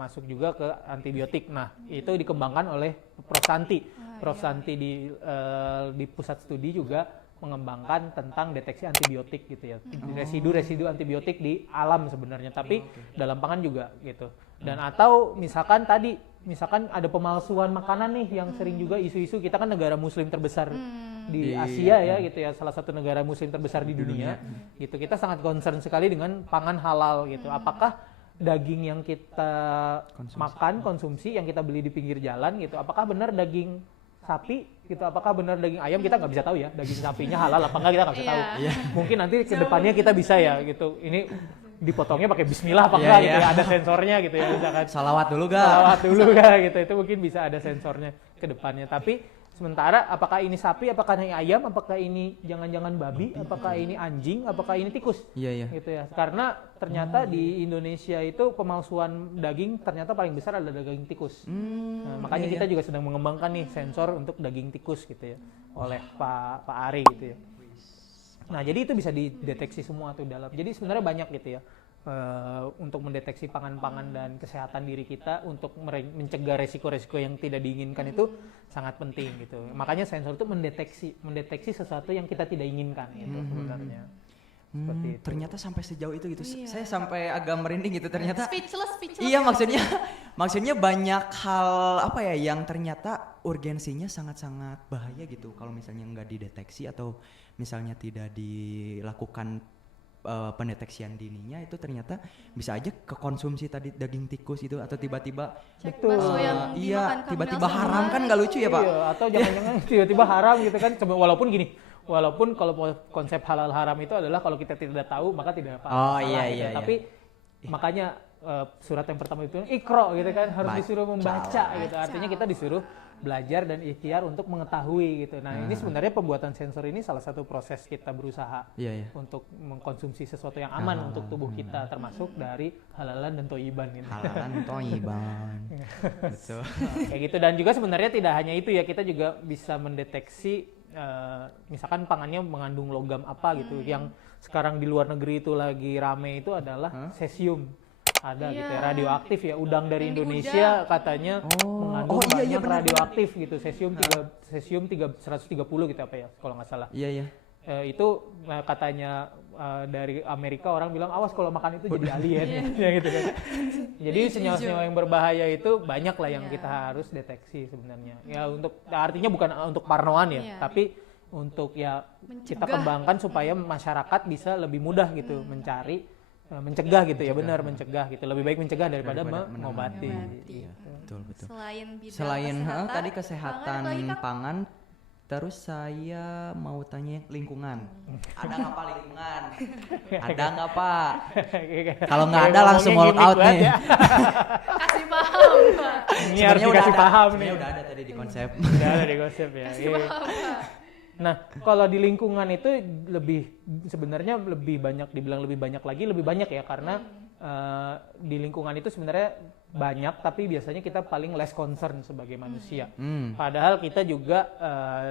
masuk juga ke antibiotik. Nah, itu dikembangkan oleh Prof. Santi. Prof. Santi di pusat studi juga mengembangkan tentang deteksi antibiotik gitu ya. Residu-residu antibiotik di alam sebenarnya, tapi dalam pangan juga gitu. Dan atau misalkan ada pemalsuan makanan nih yang sering juga isu-isu, kita kan negara muslim terbesar di Asia ya gitu ya, salah satu negara muslim terbesar di dunia. Gitu. Kita sangat concern sekali dengan pangan halal gitu. Apakah daging yang kita konsumsi yang kita beli di pinggir jalan gitu, apakah benar daging sapi gitu, apakah benar daging ayam, kita nggak bisa tahu ya, daging sapinya halal apa enggak kita nggak bisa tahu. Mungkin nanti ke depannya kita bisa ya gitu, ini dipotongnya pakai bismillah apa enggak gitu ya, ada sensornya gitu ya misalkan. Salawat dulu ga Gitu, itu mungkin bisa ada sensornya ke depannya. Tapi sementara apakah ini sapi, apakah ini ayam, apakah ini jangan-jangan babi, apakah ini anjing, apakah ini tikus? Iya. Gitu ya. Karena ternyata di Indonesia itu pemalsuan daging ternyata paling besar adalah daging tikus. Nah, makanya kita juga sedang mengembangkan nih sensor untuk daging tikus gitu ya, oleh Pak Ari gitu ya. Nah, jadi itu bisa dideteksi semua tuh dalam. Jadi sebenarnya banyak gitu ya. Untuk mendeteksi pangan-pangan dan kesehatan diri kita, untuk mencegah resiko-resiko yang tidak diinginkan itu sangat penting gitu. Makanya sensor itu mendeteksi sesuatu yang kita tidak inginkan gitu sebenarnya. Seperti itu. Ternyata sampai sejauh itu gitu. Saya sampai agak merinding gitu ternyata. Speechless. Iya, maksudnya banyak hal apa ya yang ternyata urgensinya sangat-sangat bahaya gitu kalau misalnya nggak dideteksi atau misalnya tidak dilakukan pendeteksian dininya, itu ternyata bisa aja kekonsumsi tadi daging tikus itu, atau tiba-tiba bakso yang dimakan tiba-tiba haram kan nggak lucu ya Pak? Iya, atau jangan-jangan tiba-tiba haram gitu kan. Walaupun kalau konsep halal haram itu adalah kalau kita tidak tahu maka tidak apa-apa. Iya. Tapi makanya surat yang pertama itu Iqra gitu kan, harus disuruh membaca gitu. Artinya kita disuruh belajar dan ikhtiar untuk mengetahui gitu. Nah, ini sebenarnya pembuatan sensor ini salah satu proses kita berusaha untuk mengkonsumsi sesuatu yang aman untuk tubuh kita, termasuk dari halalan dan toyiban gitu. Halalan toyiban. Betul. Kayak gitu. Dan juga sebenarnya tidak hanya itu ya, kita juga bisa mendeteksi misalkan pangannya mengandung logam apa gitu. Yang sekarang di luar negeri itu lagi rame itu adalah cesium. Ada gitu ya, radioaktif ya, udang dari Indonesia katanya mengandung banyak radioaktif gitu, cesium 130 gitu apa ya kalau nggak salah. Iya. Itu katanya dari Amerika orang bilang awas kalau makan itu jadi alien ya gitu kan. Jadi senyawa-senyawa yang berbahaya itu banyak lah yang kita harus deteksi sebenarnya. Ya artinya bukan untuk parnoan ya, tapi untuk ya kita kembangkan supaya masyarakat bisa lebih mudah gitu mencegah gitu ya, benar mencegah gitu, lebih baik mencegah daripada mengobati. Betul. Selain tadi kesehatan pangan, Terus saya mau tanya lingkungan. Ada nggak Pak lingkungan? Ada nggak Pak? Kalau nggak ada langsung all out nih. Ya. Kasih paham, Pak. Ini harus dikasih paham nih. Sebenarnya udah ada tadi di konsep. Udah ada di konsep ya. Kasih paham, Pak. Nah, kalau di lingkungan itu sebenarnya lebih banyak, dibilang lebih banyak ya, karena di lingkungan itu sebenarnya banyak, tapi biasanya kita paling less concern sebagai manusia. Padahal kita juga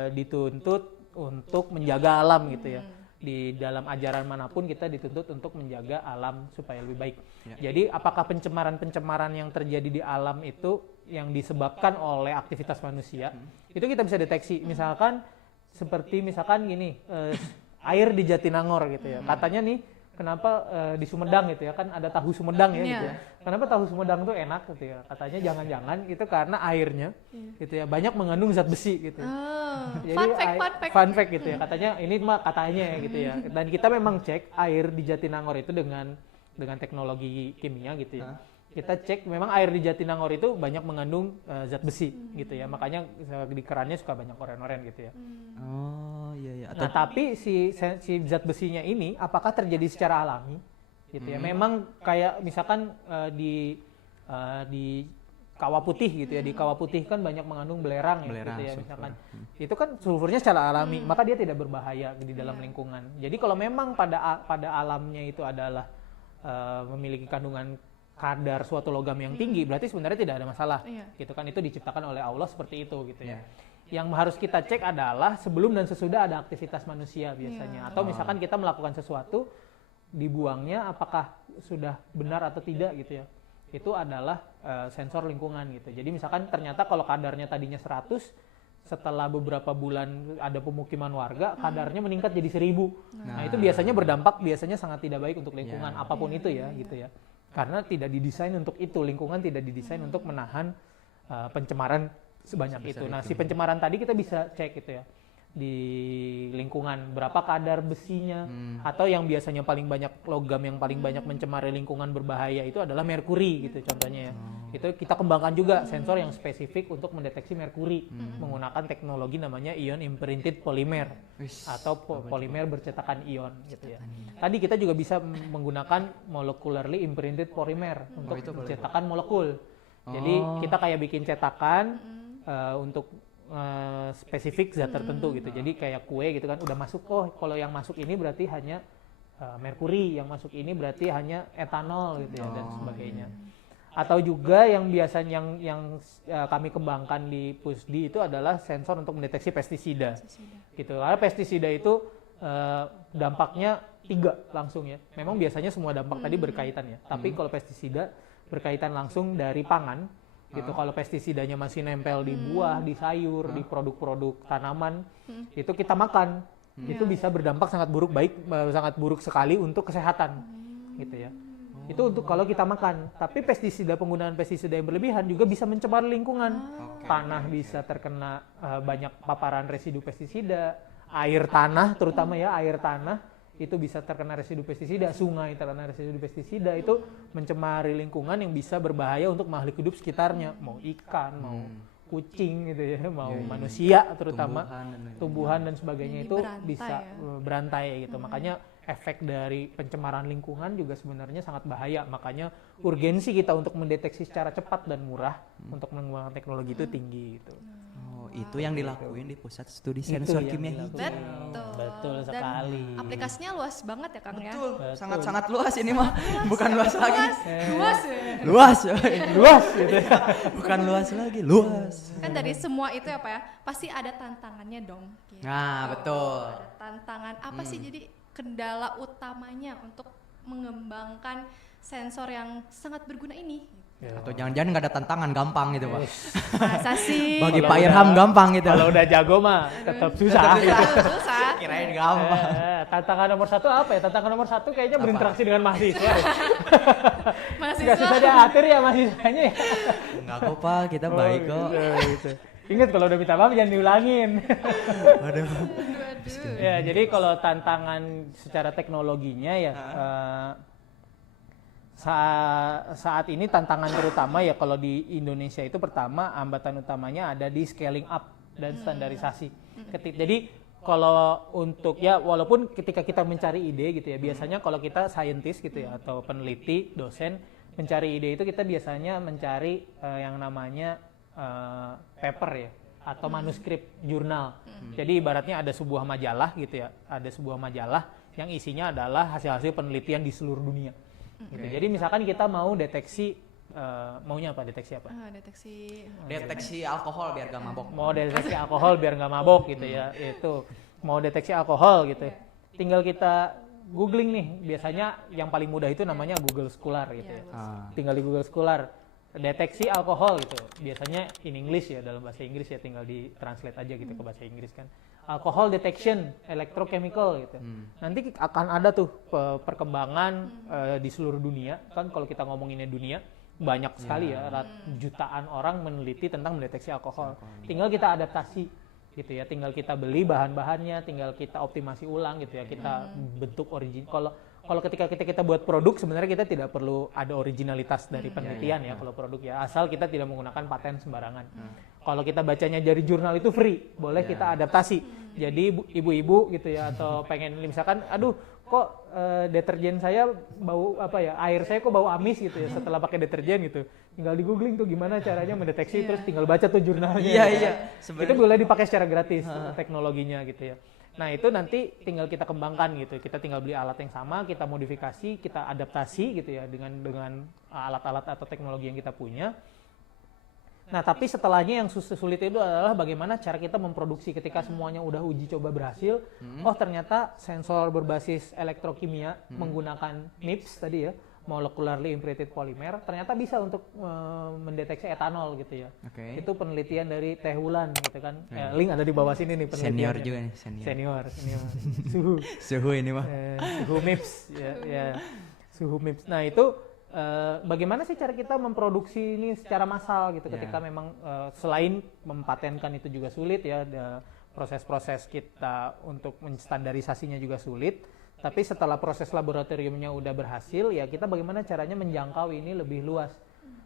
dituntut untuk menjaga alam gitu ya. Di dalam ajaran manapun kita dituntut untuk menjaga alam supaya lebih baik. Jadi apakah pencemaran-pencemaran yang terjadi di alam itu yang disebabkan oleh aktivitas manusia, itu kita bisa deteksi. Misalkan gini, air di Jatinangor gitu ya. Katanya nih, kenapa di Sumedang gitu ya, kan ada tahu Sumedang ya gitu ya. Kenapa tahu Sumedang tuh enak gitu ya? Katanya jangan-jangan itu karena airnya gitu ya banyak mengandung zat besi gitu. Jadi fun fact gitu ya. Katanya ini mah katanya ya gitu ya. Dan kita memang cek air di Jatinangor itu dengan teknologi kimia gitu ya. Kita cek memang air di Jatinangor itu banyak mengandung zat besi gitu ya. Makanya di kerannya suka banyak oren-oren gitu ya. Oh iya. Nah, tapi si zat besinya ini apakah terjadi secara alami gitu ya? Memang kayak misalkan di kawah putih gitu ya. Di kawah putih kan banyak mengandung belerang ya gitu ya misalkan. Itu kan sulfurnya secara alami, maka dia tidak berbahaya di dalam lingkungan. Jadi kalau memang pada alamnya itu adalah memiliki kandungan kadar suatu logam yang tinggi, berarti sebenarnya tidak ada masalah. Gitu kan, itu diciptakan oleh Allah seperti itu gitu ya. Yang harus kita cek adalah sebelum dan sesudah ada aktivitas manusia biasanya. Atau misalkan kita melakukan sesuatu, dibuangnya apakah sudah benar atau tidak gitu ya. Itu adalah sensor lingkungan gitu. Jadi misalkan ternyata kalau kadarnya tadinya 100, setelah beberapa bulan ada pemukiman warga, kadarnya meningkat jadi 1000. Nah, itu biasanya berdampak, biasanya sangat tidak baik untuk lingkungan, apapun itu ya gitu ya. Karena tidak didesain untuk itu, lingkungan tidak didesain untuk menahan pencemaran sebanyak itu. Nah, si pencemaran tadi kita bisa cek gitu ya di lingkungan, berapa kadar besinya, atau yang biasanya paling banyak logam yang paling banyak mencemari lingkungan berbahaya itu adalah merkuri gitu contohnya ya. Itu kita kembangkan juga sensor yang spesifik untuk mendeteksi merkuri menggunakan teknologi namanya ion imprinted polymer atau polimer bercetakan ion gitu ya. Tadi kita juga bisa menggunakan molecularly imprinted polymer untuk mencetakan molekul. Jadi kita kayak bikin cetakan untuk spesifik zat tertentu gitu. Jadi kayak kue gitu kan udah masuk, kalau yang masuk ini berarti hanya merkuri, yang masuk ini berarti hanya etanol gitu ya dan sebagainya. Atau juga yang biasanya yang kami kembangkan di Pusdi itu adalah sensor untuk mendeteksi pestisida. Gitu. Karena pestisida itu dampaknya 3 langsung ya. Memang biasanya semua dampak tadi berkaitan ya. Tapi kalau pestisida berkaitan langsung dari pangan gitu. Kalau pestisidanya masih nempel di buah, di sayur, di produk-produk tanaman, itu kita makan, itu bisa berdampak sangat buruk sekali untuk kesehatan, gitu ya. Itu untuk kalau kita makan. Tapi penggunaan pestisida yang berlebihan juga bisa mencemar lingkungan. Tanah bisa terkena banyak paparan residu pestisida, air tanah terutama ya, air tanah itu bisa terkena residu pestisida, sungai terkena residu pestisida, itu mencemari lingkungan yang bisa berbahaya untuk makhluk hidup sekitarnya, mau ikan, mau kucing gitu ya, mau manusia terutama, tumbuhan dan sebagainya. Itu bisa berantai gitu. Makanya efek dari pencemaran lingkungan juga sebenarnya sangat bahaya. Makanya urgensi kita untuk mendeteksi secara cepat dan murah untuk mengembangkan teknologi itu tinggi gitu. Itu yang dilakuin di Pusat Studi Sensor Kimia Hijau. Betul sekali. Dan aplikasinya luas banget ya Kang ya. Betul. Sangat-sangat luas ini mah. Bukan luas lagi. Luas ya. Luas gitu. Bukan luas lagi, luas. Kan dari semua itu ya Pak ya, pasti ada tantangannya dong. Gitu. Nah, betul. Ada tantangan apa sih jadi kendala utamanya untuk mengembangkan sensor yang sangat berguna ini? Atau jangan-jangan nggak ada tantangan, gampang gitu Pak. Masa sih? Bagi Pak Irham gampang gitu. Kalau udah jago mah tetap susah. Susah. Kirain gampang. Tantangan nomor 1 apa ya? Tantangan nomor 1 kayaknya berinteraksi dengan mahasiswa. Mahasiswa. Gak susah diatur ya mahasiswanya ya. Enggak kok Pak, kita baik kok. Gitu. Ingat kalau udah minta maaf jangan diulangin. Waduh. Ya, jadi kalau tantangan secara teknologinya ya saat ini tantangan terutama ya kalau di Indonesia itu pertama hambatan utamanya ada di scaling up dan standarisasi. Jadi kalau untuk ya walaupun ketika kita mencari ide gitu ya, biasanya kalau kita scientist gitu ya atau peneliti, dosen mencari ide itu kita biasanya mencari yang namanya paper ya atau manuskrip jurnal. Jadi ibaratnya ada sebuah majalah gitu ya, ada sebuah majalah yang isinya adalah hasil-hasil penelitian di seluruh dunia. Gitu. Jadi misalkan kita mau deteksi maunya apa? Deteksi apa? Deteksi alkohol biar gak mabok. Mau deteksi alkohol biar nggak mabok gitu ya. Itu mau deteksi alkohol gitu. Tinggal kita googling nih. Biasanya yang paling mudah itu namanya Google Scholar gitu ya. Tinggal di Google Scholar deteksi alkohol gitu. Biasanya in English ya, dalam bahasa Inggris ya, tinggal di translate aja gitu ke bahasa Inggris kan. Alcohol detection, electrochemical gitu. Nanti akan ada tuh perkembangan di seluruh dunia. Kan kalau kita ngomonginnya dunia, banyak sekali ya, jutaan orang meneliti tentang mendeteksi alkohol. Tinggal kita adaptasi gitu ya, tinggal kita beli bahan-bahannya, tinggal kita optimasi ulang gitu ya, kita bentuk origin. Kalau ketika kita buat produk, sebenarnya kita tidak perlu ada originalitas dari penelitian ya kalau produk ya, asal kita tidak menggunakan paten sembarangan. Kalau kita bacanya dari jurnal itu free, boleh kita adaptasi. Jadi ibu-ibu gitu ya, atau pengen misalkan, aduh kok deterjen saya bau apa ya, air saya kok bau amis gitu ya setelah pakai deterjen gitu. Tinggal di googling tuh gimana caranya mendeteksi, terus tinggal baca tuh jurnalnya. Itu boleh dipakai secara gratis teknologinya gitu ya. Nah itu nanti tinggal kita kembangkan gitu, kita tinggal beli alat yang sama, kita modifikasi, kita adaptasi gitu ya dengan alat-alat atau teknologi yang kita punya. Nah tapi setelahnya yang sulit itu adalah bagaimana cara kita memproduksi ketika semuanya udah uji coba berhasil. Oh ternyata sensor berbasis elektrokimia menggunakan MIPS tadi ya, molecularly imprinted polymer, ternyata bisa untuk mendeteksi etanol gitu ya. Itu penelitian dari Teh Wulan gitu kan. Link ada di bawah sini nih penelitian. Senior juga nih, Senior. Suhu ini mah. Suhu MIPS ya. Suhu MIPS. Nah itu bagaimana sih cara kita memproduksi ini secara massal gitu ketika memang selain mempatenkan itu juga sulit ya, proses-proses kita untuk menstandarisasinya juga sulit. Tapi setelah proses laboratoriumnya udah berhasil, ya kita bagaimana caranya menjangkau ini lebih luas.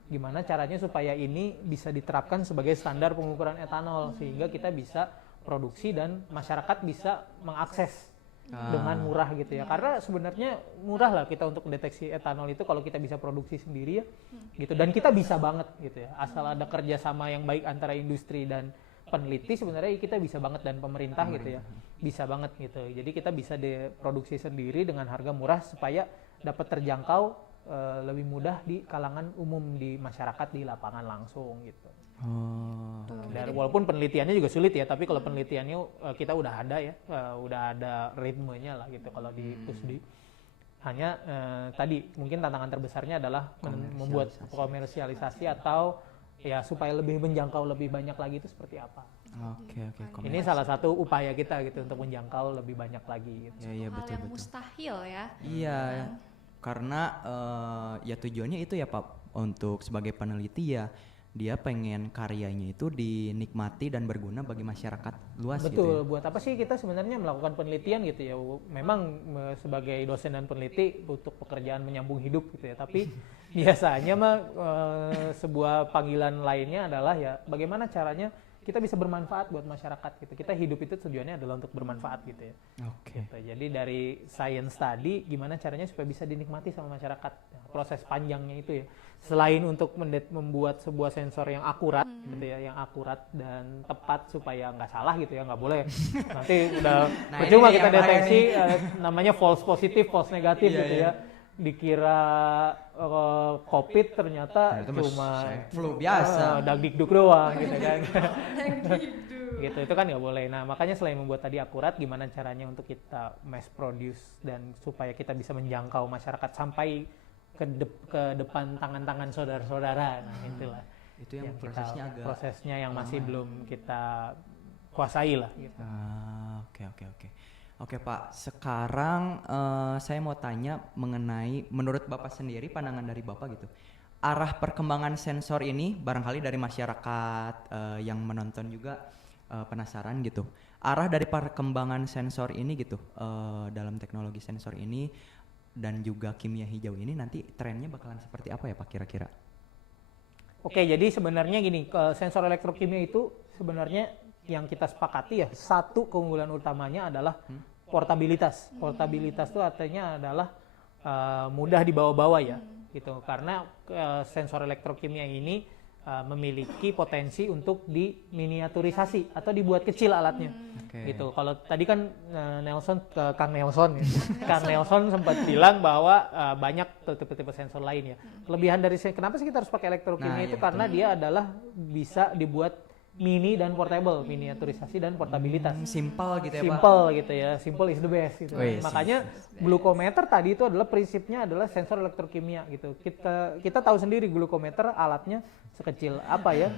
Gimana caranya supaya ini bisa diterapkan sebagai standar pengukuran etanol, sehingga kita bisa produksi dan masyarakat bisa mengakses dengan murah gitu ya. Karena sebenarnya murah lah kita untuk mendeteksi etanol itu kalau kita bisa produksi sendiri ya. Gitu. Dan kita bisa banget gitu ya. Asal ada kerjasama yang baik antara industri dan peneliti, sebenarnya kita bisa banget, dan pemerintah gitu ya, bisa banget gitu. Jadi kita bisa diproduksi sendiri dengan harga murah supaya dapat terjangkau lebih mudah di kalangan umum, di masyarakat, di lapangan langsung gitu. Dan walaupun penelitiannya juga sulit ya, tapi kalau penelitiannya kita udah ada ya, udah ada ritmenya lah gitu. Kalau di PUSDI hanya tadi mungkin tantangan terbesarnya adalah membuat komersialisasi atau ya supaya lebih menjangkau lebih banyak lagi itu seperti apa. Ini salah satu upaya kita gitu untuk menjangkau lebih banyak lagi gitu. Iya betul. Mustahil ya. Iya. Karena ya tujuannya itu ya Pak, untuk sebagai peneliti ya dia pengen karyanya itu dinikmati dan berguna bagi masyarakat luas. Betul, gitu ya. Buat apa sih kita sebenarnya melakukan penelitian gitu ya. Memang sebagai dosen dan peneliti untuk pekerjaan menyambung hidup gitu ya. Tapi biasanya mah sebuah panggilan lainnya adalah ya bagaimana caranya kita bisa bermanfaat buat masyarakat gitu. Kita hidup itu tujuannya adalah untuk bermanfaat gitu ya. Gitu. Jadi dari science tadi gimana caranya supaya bisa dinikmati sama masyarakat. Proses panjangnya itu ya. Selain untuk membuat sebuah sensor yang akurat gitu ya, yang akurat dan tepat supaya nggak salah gitu ya, nggak boleh. Nanti udah percuma kita deteksi namanya false positif, false negatif gitu ya. Dikira COVID ternyata cuma flu biasa, dagdikduk doang gitu kan. Gitu itu kan nggak boleh. Nah makanya selain membuat tadi akurat, gimana caranya untuk kita mass produce dan supaya kita bisa menjangkau masyarakat sampai ke depan tangan-tangan saudara-saudara. Nah itulah itu yang prosesnya yang masih belum kita kuasai lah gitu. Oke Pak, sekarang saya mau tanya mengenai menurut Bapak sendiri, pandangan dari Bapak gitu, arah perkembangan sensor ini, barangkali dari masyarakat yang menonton juga penasaran gitu, arah dari perkembangan sensor ini gitu, dalam teknologi sensor ini dan juga kimia hijau ini nanti trennya bakalan seperti apa ya Pak kira-kira? Oke, jadi sebenarnya gini, sensor elektrokimia itu sebenarnya yang kita sepakati ya, satu keunggulan utamanya adalah portabilitas. Portabilitas itu artinya adalah mudah dibawa-bawa ya, gitu. Karena sensor elektrokimia ini memiliki potensi untuk diminiaturisasi atau dibuat kecil alatnya, gitu. Kalau tadi kan Kang Nelson Kang Nelson sempat bilang bahwa banyak tipe-tipe sensor lain ya. Kelebihan dari kenapa sih kita harus pakai elektrokimia itu karena dia adalah bisa dibuat mini dan portable, miniaturisasi dan portabilitas. Simple gitu ya, Pak. Simple gitu ya, simple is the best gitu. Wih, Makanya glukometer tadi itu adalah prinsipnya adalah sensor elektrokimia gitu. Kita tahu sendiri glukometer alatnya sekecil apa ya?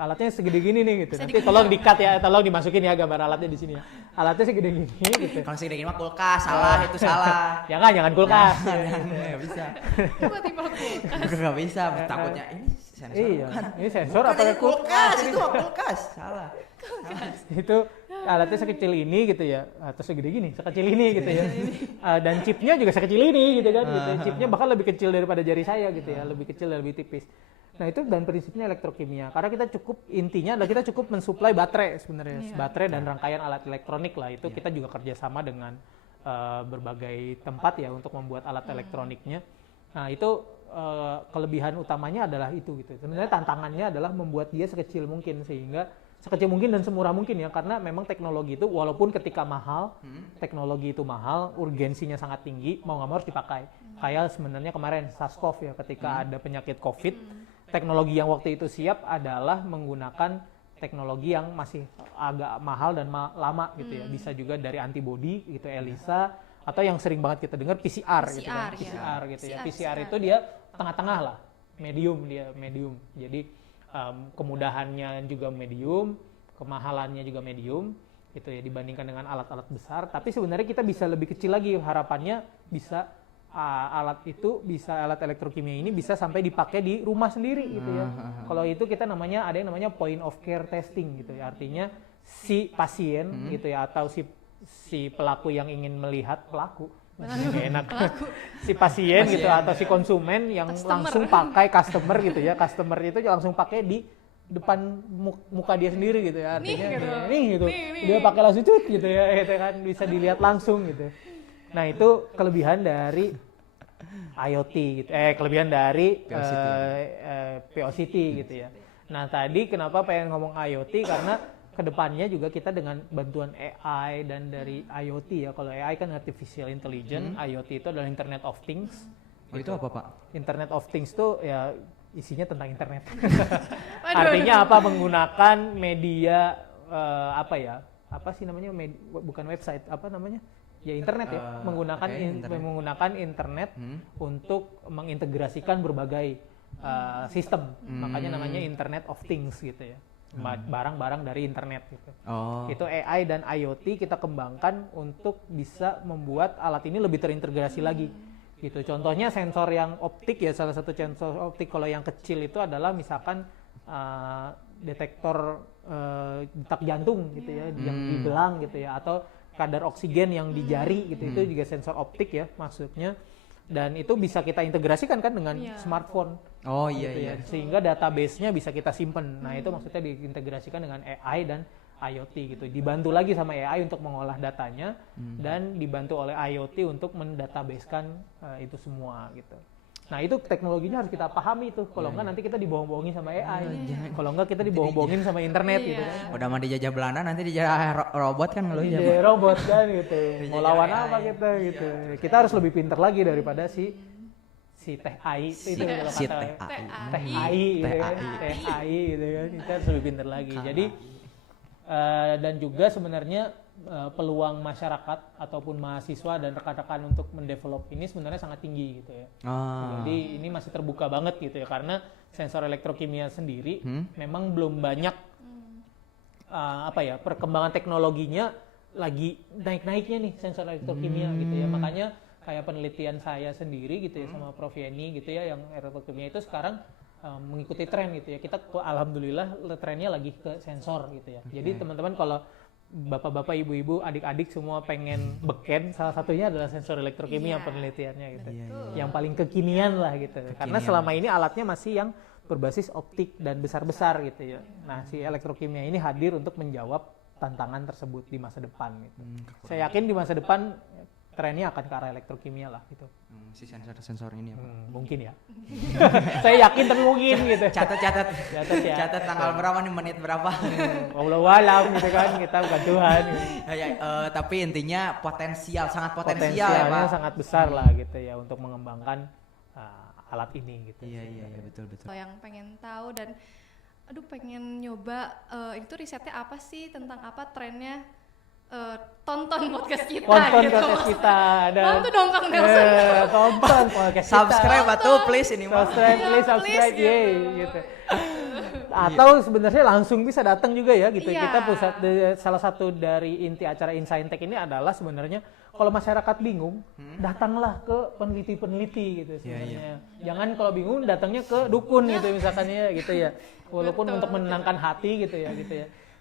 Alatnya segede gini nih gitu. Nanti tolong di-cut ya, tolong dimasukin ya gambar alatnya di sini ya. Alatnya segede gini gitu. Kalau segede gini mah kulkas, salah itu salah. Jangan kulkas. Nggak bisa. Tiba-tiba kulkas. Nggak bisa, takutnya ini sensor. Iya, ini sensor Bukan, apa ini kulkas? Itu mah kulkas, salah. Itu alatnya sekecil ini gitu ya, atau segede gini, sekecil ini gitu ya. Dan chipnya juga sekecil ini gitu kan, gitu. Chipnya bahkan lebih kecil daripada jari saya gitu ya, lebih kecil dan lebih tipis. Nah itu dan prinsipnya elektrokimia, karena kita intinya adalah kita cukup mensuplai baterai sebenarnya, baterai dan rangkaian alat elektronik lah. Itu kita juga kerjasama dengan berbagai tempat ya untuk membuat alat elektroniknya. Nah itu kelebihan utamanya adalah itu gitu. Sebenarnya tantangannya adalah membuat dia sekecil mungkin dan semurah mungkin ya, karena memang teknologi itu walaupun ketika mahal, teknologi itu mahal, urgensinya sangat tinggi, mau nggak mau harus dipakai. Kayak sebenarnya kemarin SARS-CoV ya, ketika ada penyakit COVID, teknologi yang waktu itu siap adalah menggunakan teknologi yang masih agak mahal dan lama gitu ya. Bisa juga dari antibody gitu, ELISA, atau yang sering banget kita dengar PCR gitu kan. PCR gitu ya. PCR itu dia tengah-tengah lah, medium. Jadi kemudahannya juga medium, kemahalannya juga medium gitu ya dibandingkan dengan alat-alat besar. Tapi sebenarnya kita bisa lebih kecil lagi, harapannya bisa alat elektrokimia ini bisa sampai dipakai di rumah sendiri gitu ya. Kalau itu kita ada yang namanya point of care testing gitu ya. Artinya si pasien gitu ya, atau si pelaku yang ingin melihat si pasien gitu atau si konsumen yang langsung pakai customer gitu ya, customer itu langsung pakai di depan muka dia sendiri gitu ya, artinya nih gitu. Dia pakai langsung gitu ya, itu kan bisa dilihat langsung gitu. Nah itu kelebihan dari IoT gitu, kelebihan dari POCT gitu ya. Nah tadi kenapa pengen ngomong IoT karena kedepannya juga kita dengan bantuan AI dan dari IoT ya. Kalau AI kan Artificial Intelligence, IoT itu adalah Internet of Things. Itu apa, Pak? Internet of Things itu ya isinya tentang internet. Artinya apa? Menggunakan media apa sih namanya? Bukan website, apa namanya? Ya internet ya. Menggunakan internet untuk mengintegrasikan berbagai sistem. Makanya namanya Internet of Things gitu ya. Barang-barang dari internet gitu. Itu AI dan IoT kita kembangkan untuk bisa membuat alat ini lebih terintegrasi lagi. Gitu. Contohnya sensor yang optik ya, salah satu sensor optik kalau yang kecil itu adalah misalkan detektor detak jantung gitu ya, yang dibelang gitu ya, atau kadar oksigen yang di jari gitu. Itu juga sensor optik ya maksudnya. Dan itu bisa kita integrasikan kan dengan smartphone. Gitu ya. Sehingga database-nya bisa kita simpen. Nah, itu maksudnya diintegrasikan dengan AI dan IoT gitu. Dibantu lagi sama AI untuk mengolah datanya dan dibantu oleh IoT untuk mendatabasekan itu semua gitu. Nah, itu teknologinya harus kita pahami tuh. Kalau enggak nanti kita dibohong-bohongin sama AI. Kalau enggak kita dibohong-bohongin sama internet gitu kan. Udah mah dijajah Belanda, nanti dijajah robot kan lu ya. Iya, robot kan gitu. Mau lawan apa kita gitu. Kita harus lebih pintar lagi daripada si teh AI itu teh AI gitu kan. Kita harus lebih pintar lagi. Jadi dan juga sebenarnya peluang masyarakat ataupun mahasiswa dan rekan-rekan untuk mendevelop ini sebenarnya sangat tinggi gitu ya. Jadi ini masih terbuka banget gitu ya, karena sensor elektrokimia sendiri memang belum banyak perkembangan teknologinya lagi naik-naiknya nih sensor elektrokimia gitu ya. Makanya kayak penelitian saya sendiri gitu ya sama Prof Yeni gitu ya, yang elektrokimia itu sekarang mengikuti tren gitu ya. Kita alhamdulillah trennya lagi ke sensor gitu ya. Jadi teman-teman kalau bapak-bapak, ibu-ibu, adik-adik semua pengen beken, salah satunya adalah sensor elektrokimia penelitiannya gitu. Yang paling kekinian lah gitu. Karena selama ini alatnya masih yang berbasis optik dan besar-besar gitu ya. Nah, si elektrokimia ini hadir untuk menjawab tantangan tersebut di masa depan gitu. Saya yakin di masa depan trennya akan ke arah elektrokimia lah gitu. Si sensor-sensor ini apa? Mungkin ya. Saya yakin tapi mungkin gitu. Catat ya. Catat tanggal berapa nih, menit berapa. Wallahu alam gitu kan, kita bukan Tuhan. Gitu. Tapi intinya sangat potensial ya, Potensialnya Pak. sangat besar lah gitu ya untuk mengembangkan alat ini gitu. Iya, betul. Kalau yang pengen tahu dan pengen nyoba itu risetnya apa sih, tentang apa trennya, tonton podcast kita gitu. Podcast kita ada. Bantu dong Kang Nelson. Tonton podcast kita. Subscribe atuh please ini mah. Subscribe gitu. Atau sebenarnya langsung bisa datang juga ya gitu. Iya. Kita salah satu dari inti acara Insaintek ini adalah sebenarnya kalau masyarakat bingung, datanglah ke peneliti-peneliti gitu sebenarnya. Jangan kalau bingung datangnya ke dukun gitu misalkan ya gitu ya. Walaupun untuk menenangkan hati gitu ya.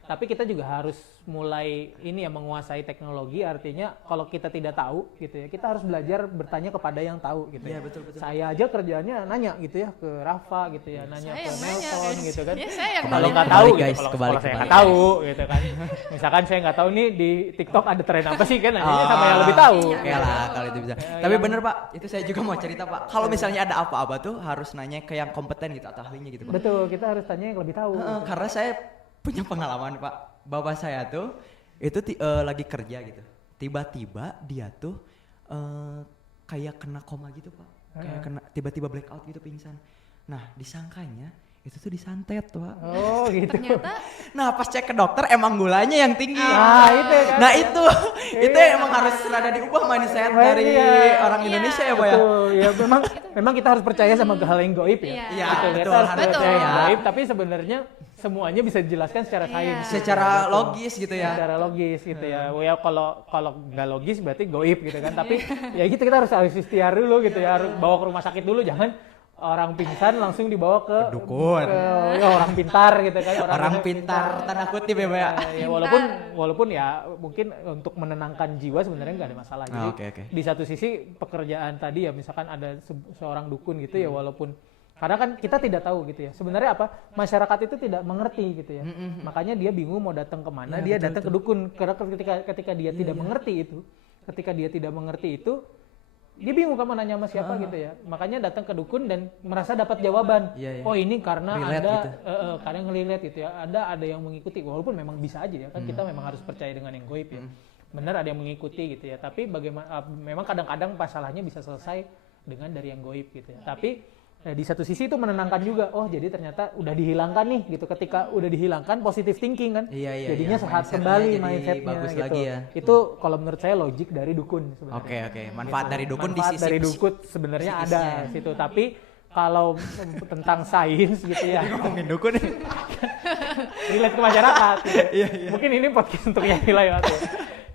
Tapi kita juga harus mulai menguasai teknologi, artinya kalau kita tidak tahu gitu ya, kita harus belajar bertanya kepada yang tahu gitu ya. Betul. Saya aja kerjanya nanya gitu ya ke Rafa gitu ya, nanya ke Nelson gitu kan. Ya, saya yang Kalau nanya. nggak tahu Kebalik, guys, gitu, kebalik. kalau saya nggak tahu gitu kan. Misalkan saya nggak tahu nih di TikTok ada tren apa sih kan, nanya sama yang lebih tahu. Oke lah kalau itu bisa. Tapi bener Pak, itu saya juga mau cerita Pak. Kalau misalnya ada apa-apa tuh harus nanya ke yang kompeten gitu atau ahlinya gitu Pak. Betul, kita harus tanya yang lebih tahu. Karena saya punya pengalaman Pak. Bapak saya tuh itu lagi kerja gitu. Tiba-tiba dia tuh kayak kena koma gitu Pak. Kayak kena tiba-tiba blackout gitu, pingsan. Nah, disangkanya itu tuh disantet Pak. Oh gitu. Ternyata Nah, pas cek ke dokter emang gulanya yang tinggi. Nah, itu kan. Nah, itu emang harus rada diubah mindset dari orang Indonesia ya, Pak ya. Betul, ya memang kita harus percaya sama hal yang gaib ya. Iya, betul, Kita harus harus percaya yang percaya. gaib, tapi sebenarnya semuanya bisa dijelaskan secara sains. Secara logis gitu ya. Secara logis gitu ya. Ya kalau nggak logis berarti gaib gitu kan. Tapi ya gitu kita harus ikhtiar dulu gitu ya. Harus bawa ke rumah sakit dulu, jangan orang pingsan langsung dibawa ke dukun. Ya, orang pintar gitu kan. Orang pintar tanda kutip ya, Pak ya. Ya walaupun ya mungkin untuk menenangkan jiwa sebenarnya nggak ada masalah. Jadi Oke. di satu sisi pekerjaan tadi ya misalkan ada seorang dukun gitu ya, walaupun karena kan kita tidak tahu gitu ya. Sebenarnya apa? Masyarakat itu tidak mengerti gitu ya. Makanya dia bingung mau datang kemana, dia datang ke dukun. Karena ketika dia tidak mengerti itu, dia bingung kan mau nanya sama siapa gitu ya. Makanya datang ke dukun dan merasa dapat jawaban. Iya. Oh ini karena Relate ada gitu. kadang ngelihat gitu ya. Ada yang mengikuti, walaupun memang bisa aja ya kan, kita memang harus percaya dengan yang gaib ya. Benar ada yang mengikuti gitu ya. Tapi bagaimana memang kadang-kadang masalahnya bisa selesai dengan dari yang gaib gitu ya. Tapi di satu sisi itu menenangkan juga. Oh jadi ternyata udah dihilangkan nih gitu. Ketika udah dihilangkan positive thinking kan. Iya. Jadinya sehat Mindsetnya kembali jadi mindsetnya bagus gitu. lagi ya. Itu kalau menurut saya logik dari dukun sebenarnya. Oke. Manfaat dari dukun di Manfaat sisi dari dukun sebenarnya ada psikisnya. situ. Tapi kalau tentang sains gitu ya, ngomongin dukun. relate ke masyarakat. Gitu. Mungkin ini podcast untuk yang nilai ya.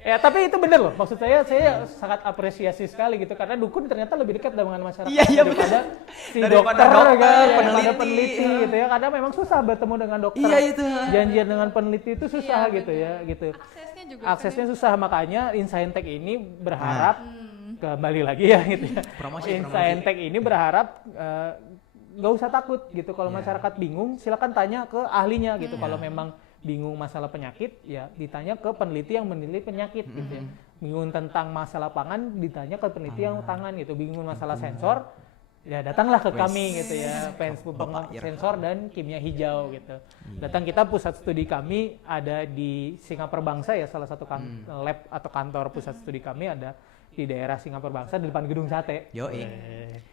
Ya tapi itu benar loh, maksud saya sangat apresiasi sekali gitu, karena dukun ternyata lebih dekat dengan masyarakat daripada si Daripada dokter kan, peneliti. peneliti gitu ya, karena memang susah bertemu dengan dokter. Iya itu. Janjian dengan peneliti itu susah gitu ya, gitu. aksesnya juga Aksesnya susah, makanya Insaintek ini berharap kembali lagi ya gitu ya. Promosi. Insaintek ini berharap nggak usah takut gitu, kalau masyarakat bingung silakan tanya ke ahlinya gitu. Kalau memang bingung masalah penyakit ya ditanya ke peneliti yang meneliti penyakit gitu ya. Bingung tentang masalah pangan ditanya ke peneliti yang tangan gitu. Bingung masalah sensor ya datanglah ke kami gitu ya. Sensor dan kimia hijau gitu. Datang, kita pusat studi kami ada di Singapura Bangsa ya, salah satu lab atau kantor pusat studi kami ada di daerah Singapura Bangsa di depan gedung sate. Yoi.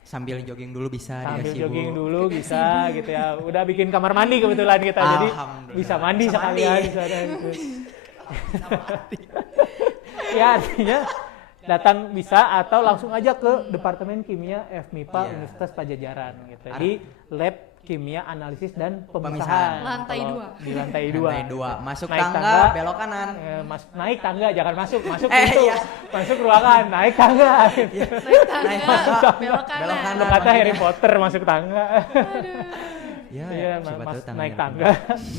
Sambil jogging dulu bisa. Sambil dikasih jogging Bu. dulu bisa gitu ya. Udah bikin kamar mandi kebetulan kita, jadi Alhamdulillah. bisa mandi Bisa sekalian mandi. di sana gitu. Ya artinya datang bisa atau langsung aja ke Departemen Kimia FMIPA Universitas Pajajaran gitu. Di Lab Kimia Analisis dan Pemisahan. Lantai Kalau 2. Di lantai 2. Lantai 2. Masuk Naik tangga, belok kanan. Naik tangga, jangan masuk Eh, pintu. iya. Masuk ruangan, naik tangga. naik tangga, belok Belok kanan. Lu kata Harry Potter masuk tangga. Ya, Iya, siapa tahu tangannya naik depan. tangga,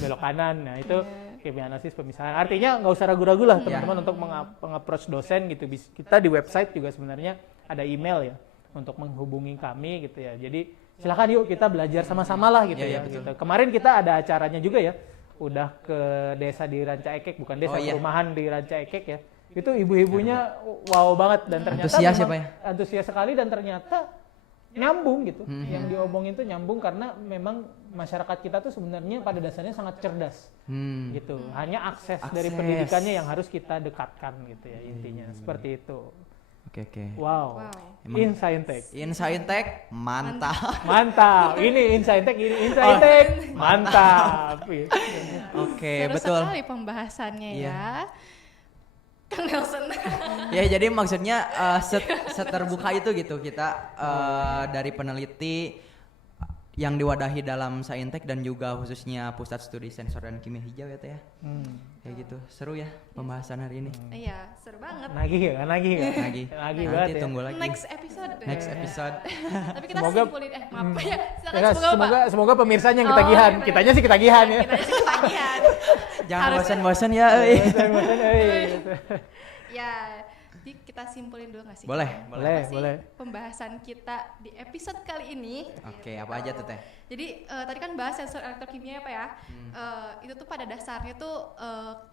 belok kanan. Nah, itu kimia analisis pemisahan. Artinya nggak usah ragu-ragu lah teman-teman untuk meng-approach dosen gitu. Kita di website juga sebenarnya ada email ya untuk menghubungi kami gitu ya. Jadi silakan yuk kita belajar sama-sama lah gitu Iya, ya. betul. Gitu. Kemarin kita ada acaranya juga ya, udah ke desa di Ranca Ekek, bukan desa, perumahan di Ranca Ekek ya. Itu ibu-ibunya wow banget dan ternyata Antusias ya, memang Pak ya? antusias sekali dan ternyata nyambung gitu. Yang diomongin tuh nyambung karena memang masyarakat kita tuh sebenarnya pada dasarnya sangat cerdas. Gitu. Hanya akses dari pendidikannya yang harus kita dekatkan gitu ya intinya. Seperti itu. Oke. Wow. Emang- Insaintek. Insaintek mantap. Mantap. Ini Insaintek, ini Insaintek. Mantap. Oke, Seru betul. sekali pembahasannya Iya. ya. Kang Nelson. Ya jadi maksudnya seterbuka itu gitu kita dari peneliti yang diwadahi dalam Saintek dan juga khususnya Pusat Studi Sensor dan Kimia Hijau ya Teh ya. Kayak gitu. Seru ya pembahasan hari ini. Iya, seru banget. Nagih ya, nagih ya. Lagi. Nagih Nanti banget ya. tunggu lagi. Next episode. Next episode. Tapi kita Semoga- simpulin maaf ya. Silakan Ya, semoga Pak. semoga pemirsanya yang Oh, ketagihan. iya, Kitanya sih ketagihan ya. Kita sih ketagihan. Jangan Harusnya- bosan-bosan ya euy. Bosan-bosan, gitu. Ya, jadi kita simpulin dulu nggak sih? Boleh, Apa boleh. sih Boleh. pembahasan kita di episode kali ini. Oke, apa aja tuh Teh? Jadi tadi kan bahas sensor elektrokimia ya Pak ya. Itu tuh pada dasarnya tuh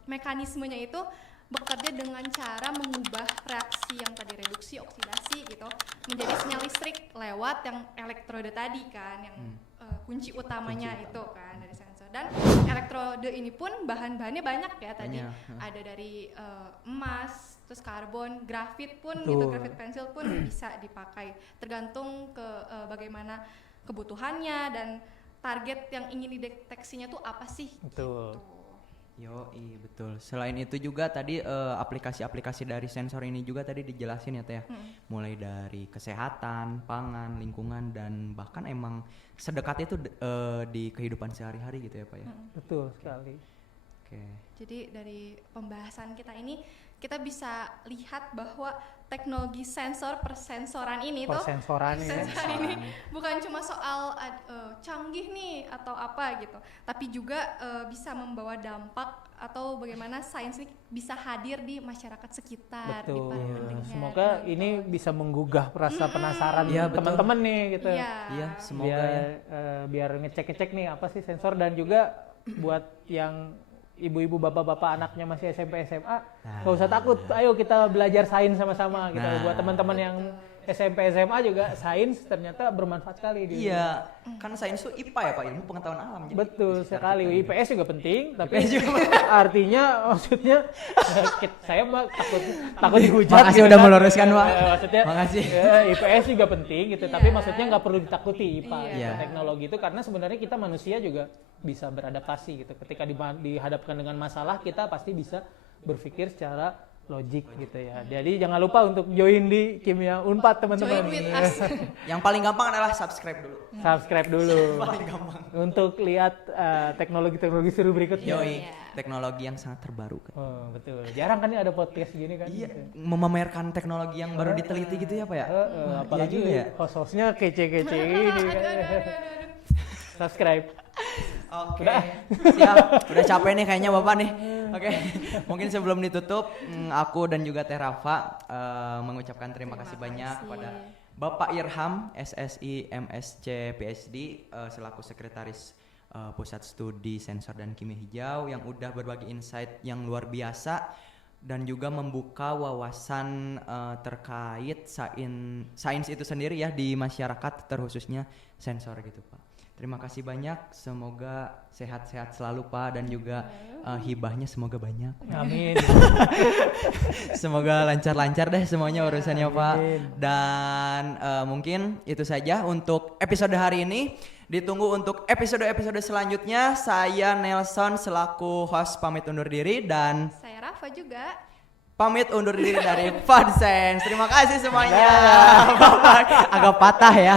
mekanismenya itu bekerja dengan cara mengubah reaksi yang tadi reduksi oksidasi gitu menjadi sinyal listrik lewat yang elektrode tadi kan yang kunci utamanya itu kan dari sensor. Dan elektrode ini pun bahan-bahannya banyak ya tadi. Banyak. Ada dari emas, terus karbon, grafit pun Betul. gitu, grafit pensil pun bisa dipakai tergantung ke bagaimana kebutuhannya dan target yang ingin dideteksinya tuh apa sih? Betul. Gitu. Yoi, betul. Selain itu juga tadi aplikasi-aplikasi dari sensor ini juga tadi dijelasin ya Teh ya. Mulai dari kesehatan, pangan, lingkungan dan bahkan emang sedekat itu di kehidupan sehari-hari gitu ya Pak ya. Betul sekali. Oke. Jadi dari pembahasan kita ini kita bisa lihat bahwa teknologi sensor persensoran ini tuh Persensoran ya. sensoran ini bukan cuma soal canggih nih atau apa gitu, tapi juga bisa membawa dampak atau bagaimana sains ini bisa hadir di masyarakat sekitar, di Betul. para pendengar. Semoga ini bisa menggugah rasa penasaran Iya, betul. teman-teman nih gitu. Iya. Iya, semoga biar ya. biar ngecek-ngecek nih apa sih sensor dan juga buat yang ibu-ibu bapak-bapak anaknya masih SMP SMA nggak usah takut, ayo kita belajar sains sama-sama gitu. Nah. Buat teman-teman yang SMP SMA juga sains ternyata bermanfaat sekali di Iya, kan sains itu IPA ya Pak, ilmu pengetahuan alam. Jadi betul di sekitar sekali. kita gitu. IPS juga penting, tapi IPS juga artinya maksudnya saya mah takut dihujat. Makasih gitu udah kan. meluruskan, Pak. Maksudnya Makasih. IPS juga penting gitu, tapi maksudnya nggak perlu ditakuti IPA Iya. gitu, Iya. teknologi itu karena sebenarnya kita manusia juga bisa beradaptasi gitu. Ketika dihadapkan dengan masalah kita pasti bisa berpikir secara logik gitu ya. Jadi jangan lupa untuk join di Kimia Unpad teman-teman. Join with us. Yang paling gampang adalah subscribe dulu. Subscribe dulu Paling gampang. untuk lihat teknologi-teknologi seru berikutnya. Yoi, Iya. teknologi yang sangat terbaru kan. Oh, betul. Jarang kan ya ada podcast gini kan. Iya, memamerkan teknologi yang baru diteliti gitu ya Pak ya. Apalagi juga ya. host-hostnya kece-kece ini kan. Aduh. Subscribe. Oke, Udah. siap. Udah capek nih kayaknya Bapak nih. Oke, mungkin sebelum ditutup, aku dan juga Teh Rafa mengucapkan terima kasih banyak kepada Bapak Irham, SSI, MSc, PhD, selaku Sekretaris Pusat Studi Sensor dan Kimia Hijau yang udah berbagi insight yang luar biasa dan juga membuka wawasan terkait sains itu sendiri ya di masyarakat terkhususnya sensor gitu Pak. Terima kasih banyak, semoga sehat-sehat selalu Pak dan juga hibahnya semoga banyak. Amin. Semoga lancar-lancar deh semuanya urusannya Pak. Dan mungkin itu saja untuk episode hari ini. Ditunggu untuk episode-episode selanjutnya. Saya Nelson selaku host pamit undur diri dan Saya Rafa juga. pamit undur diri dari Podsense. Terima kasih semuanya. Agak patah ya.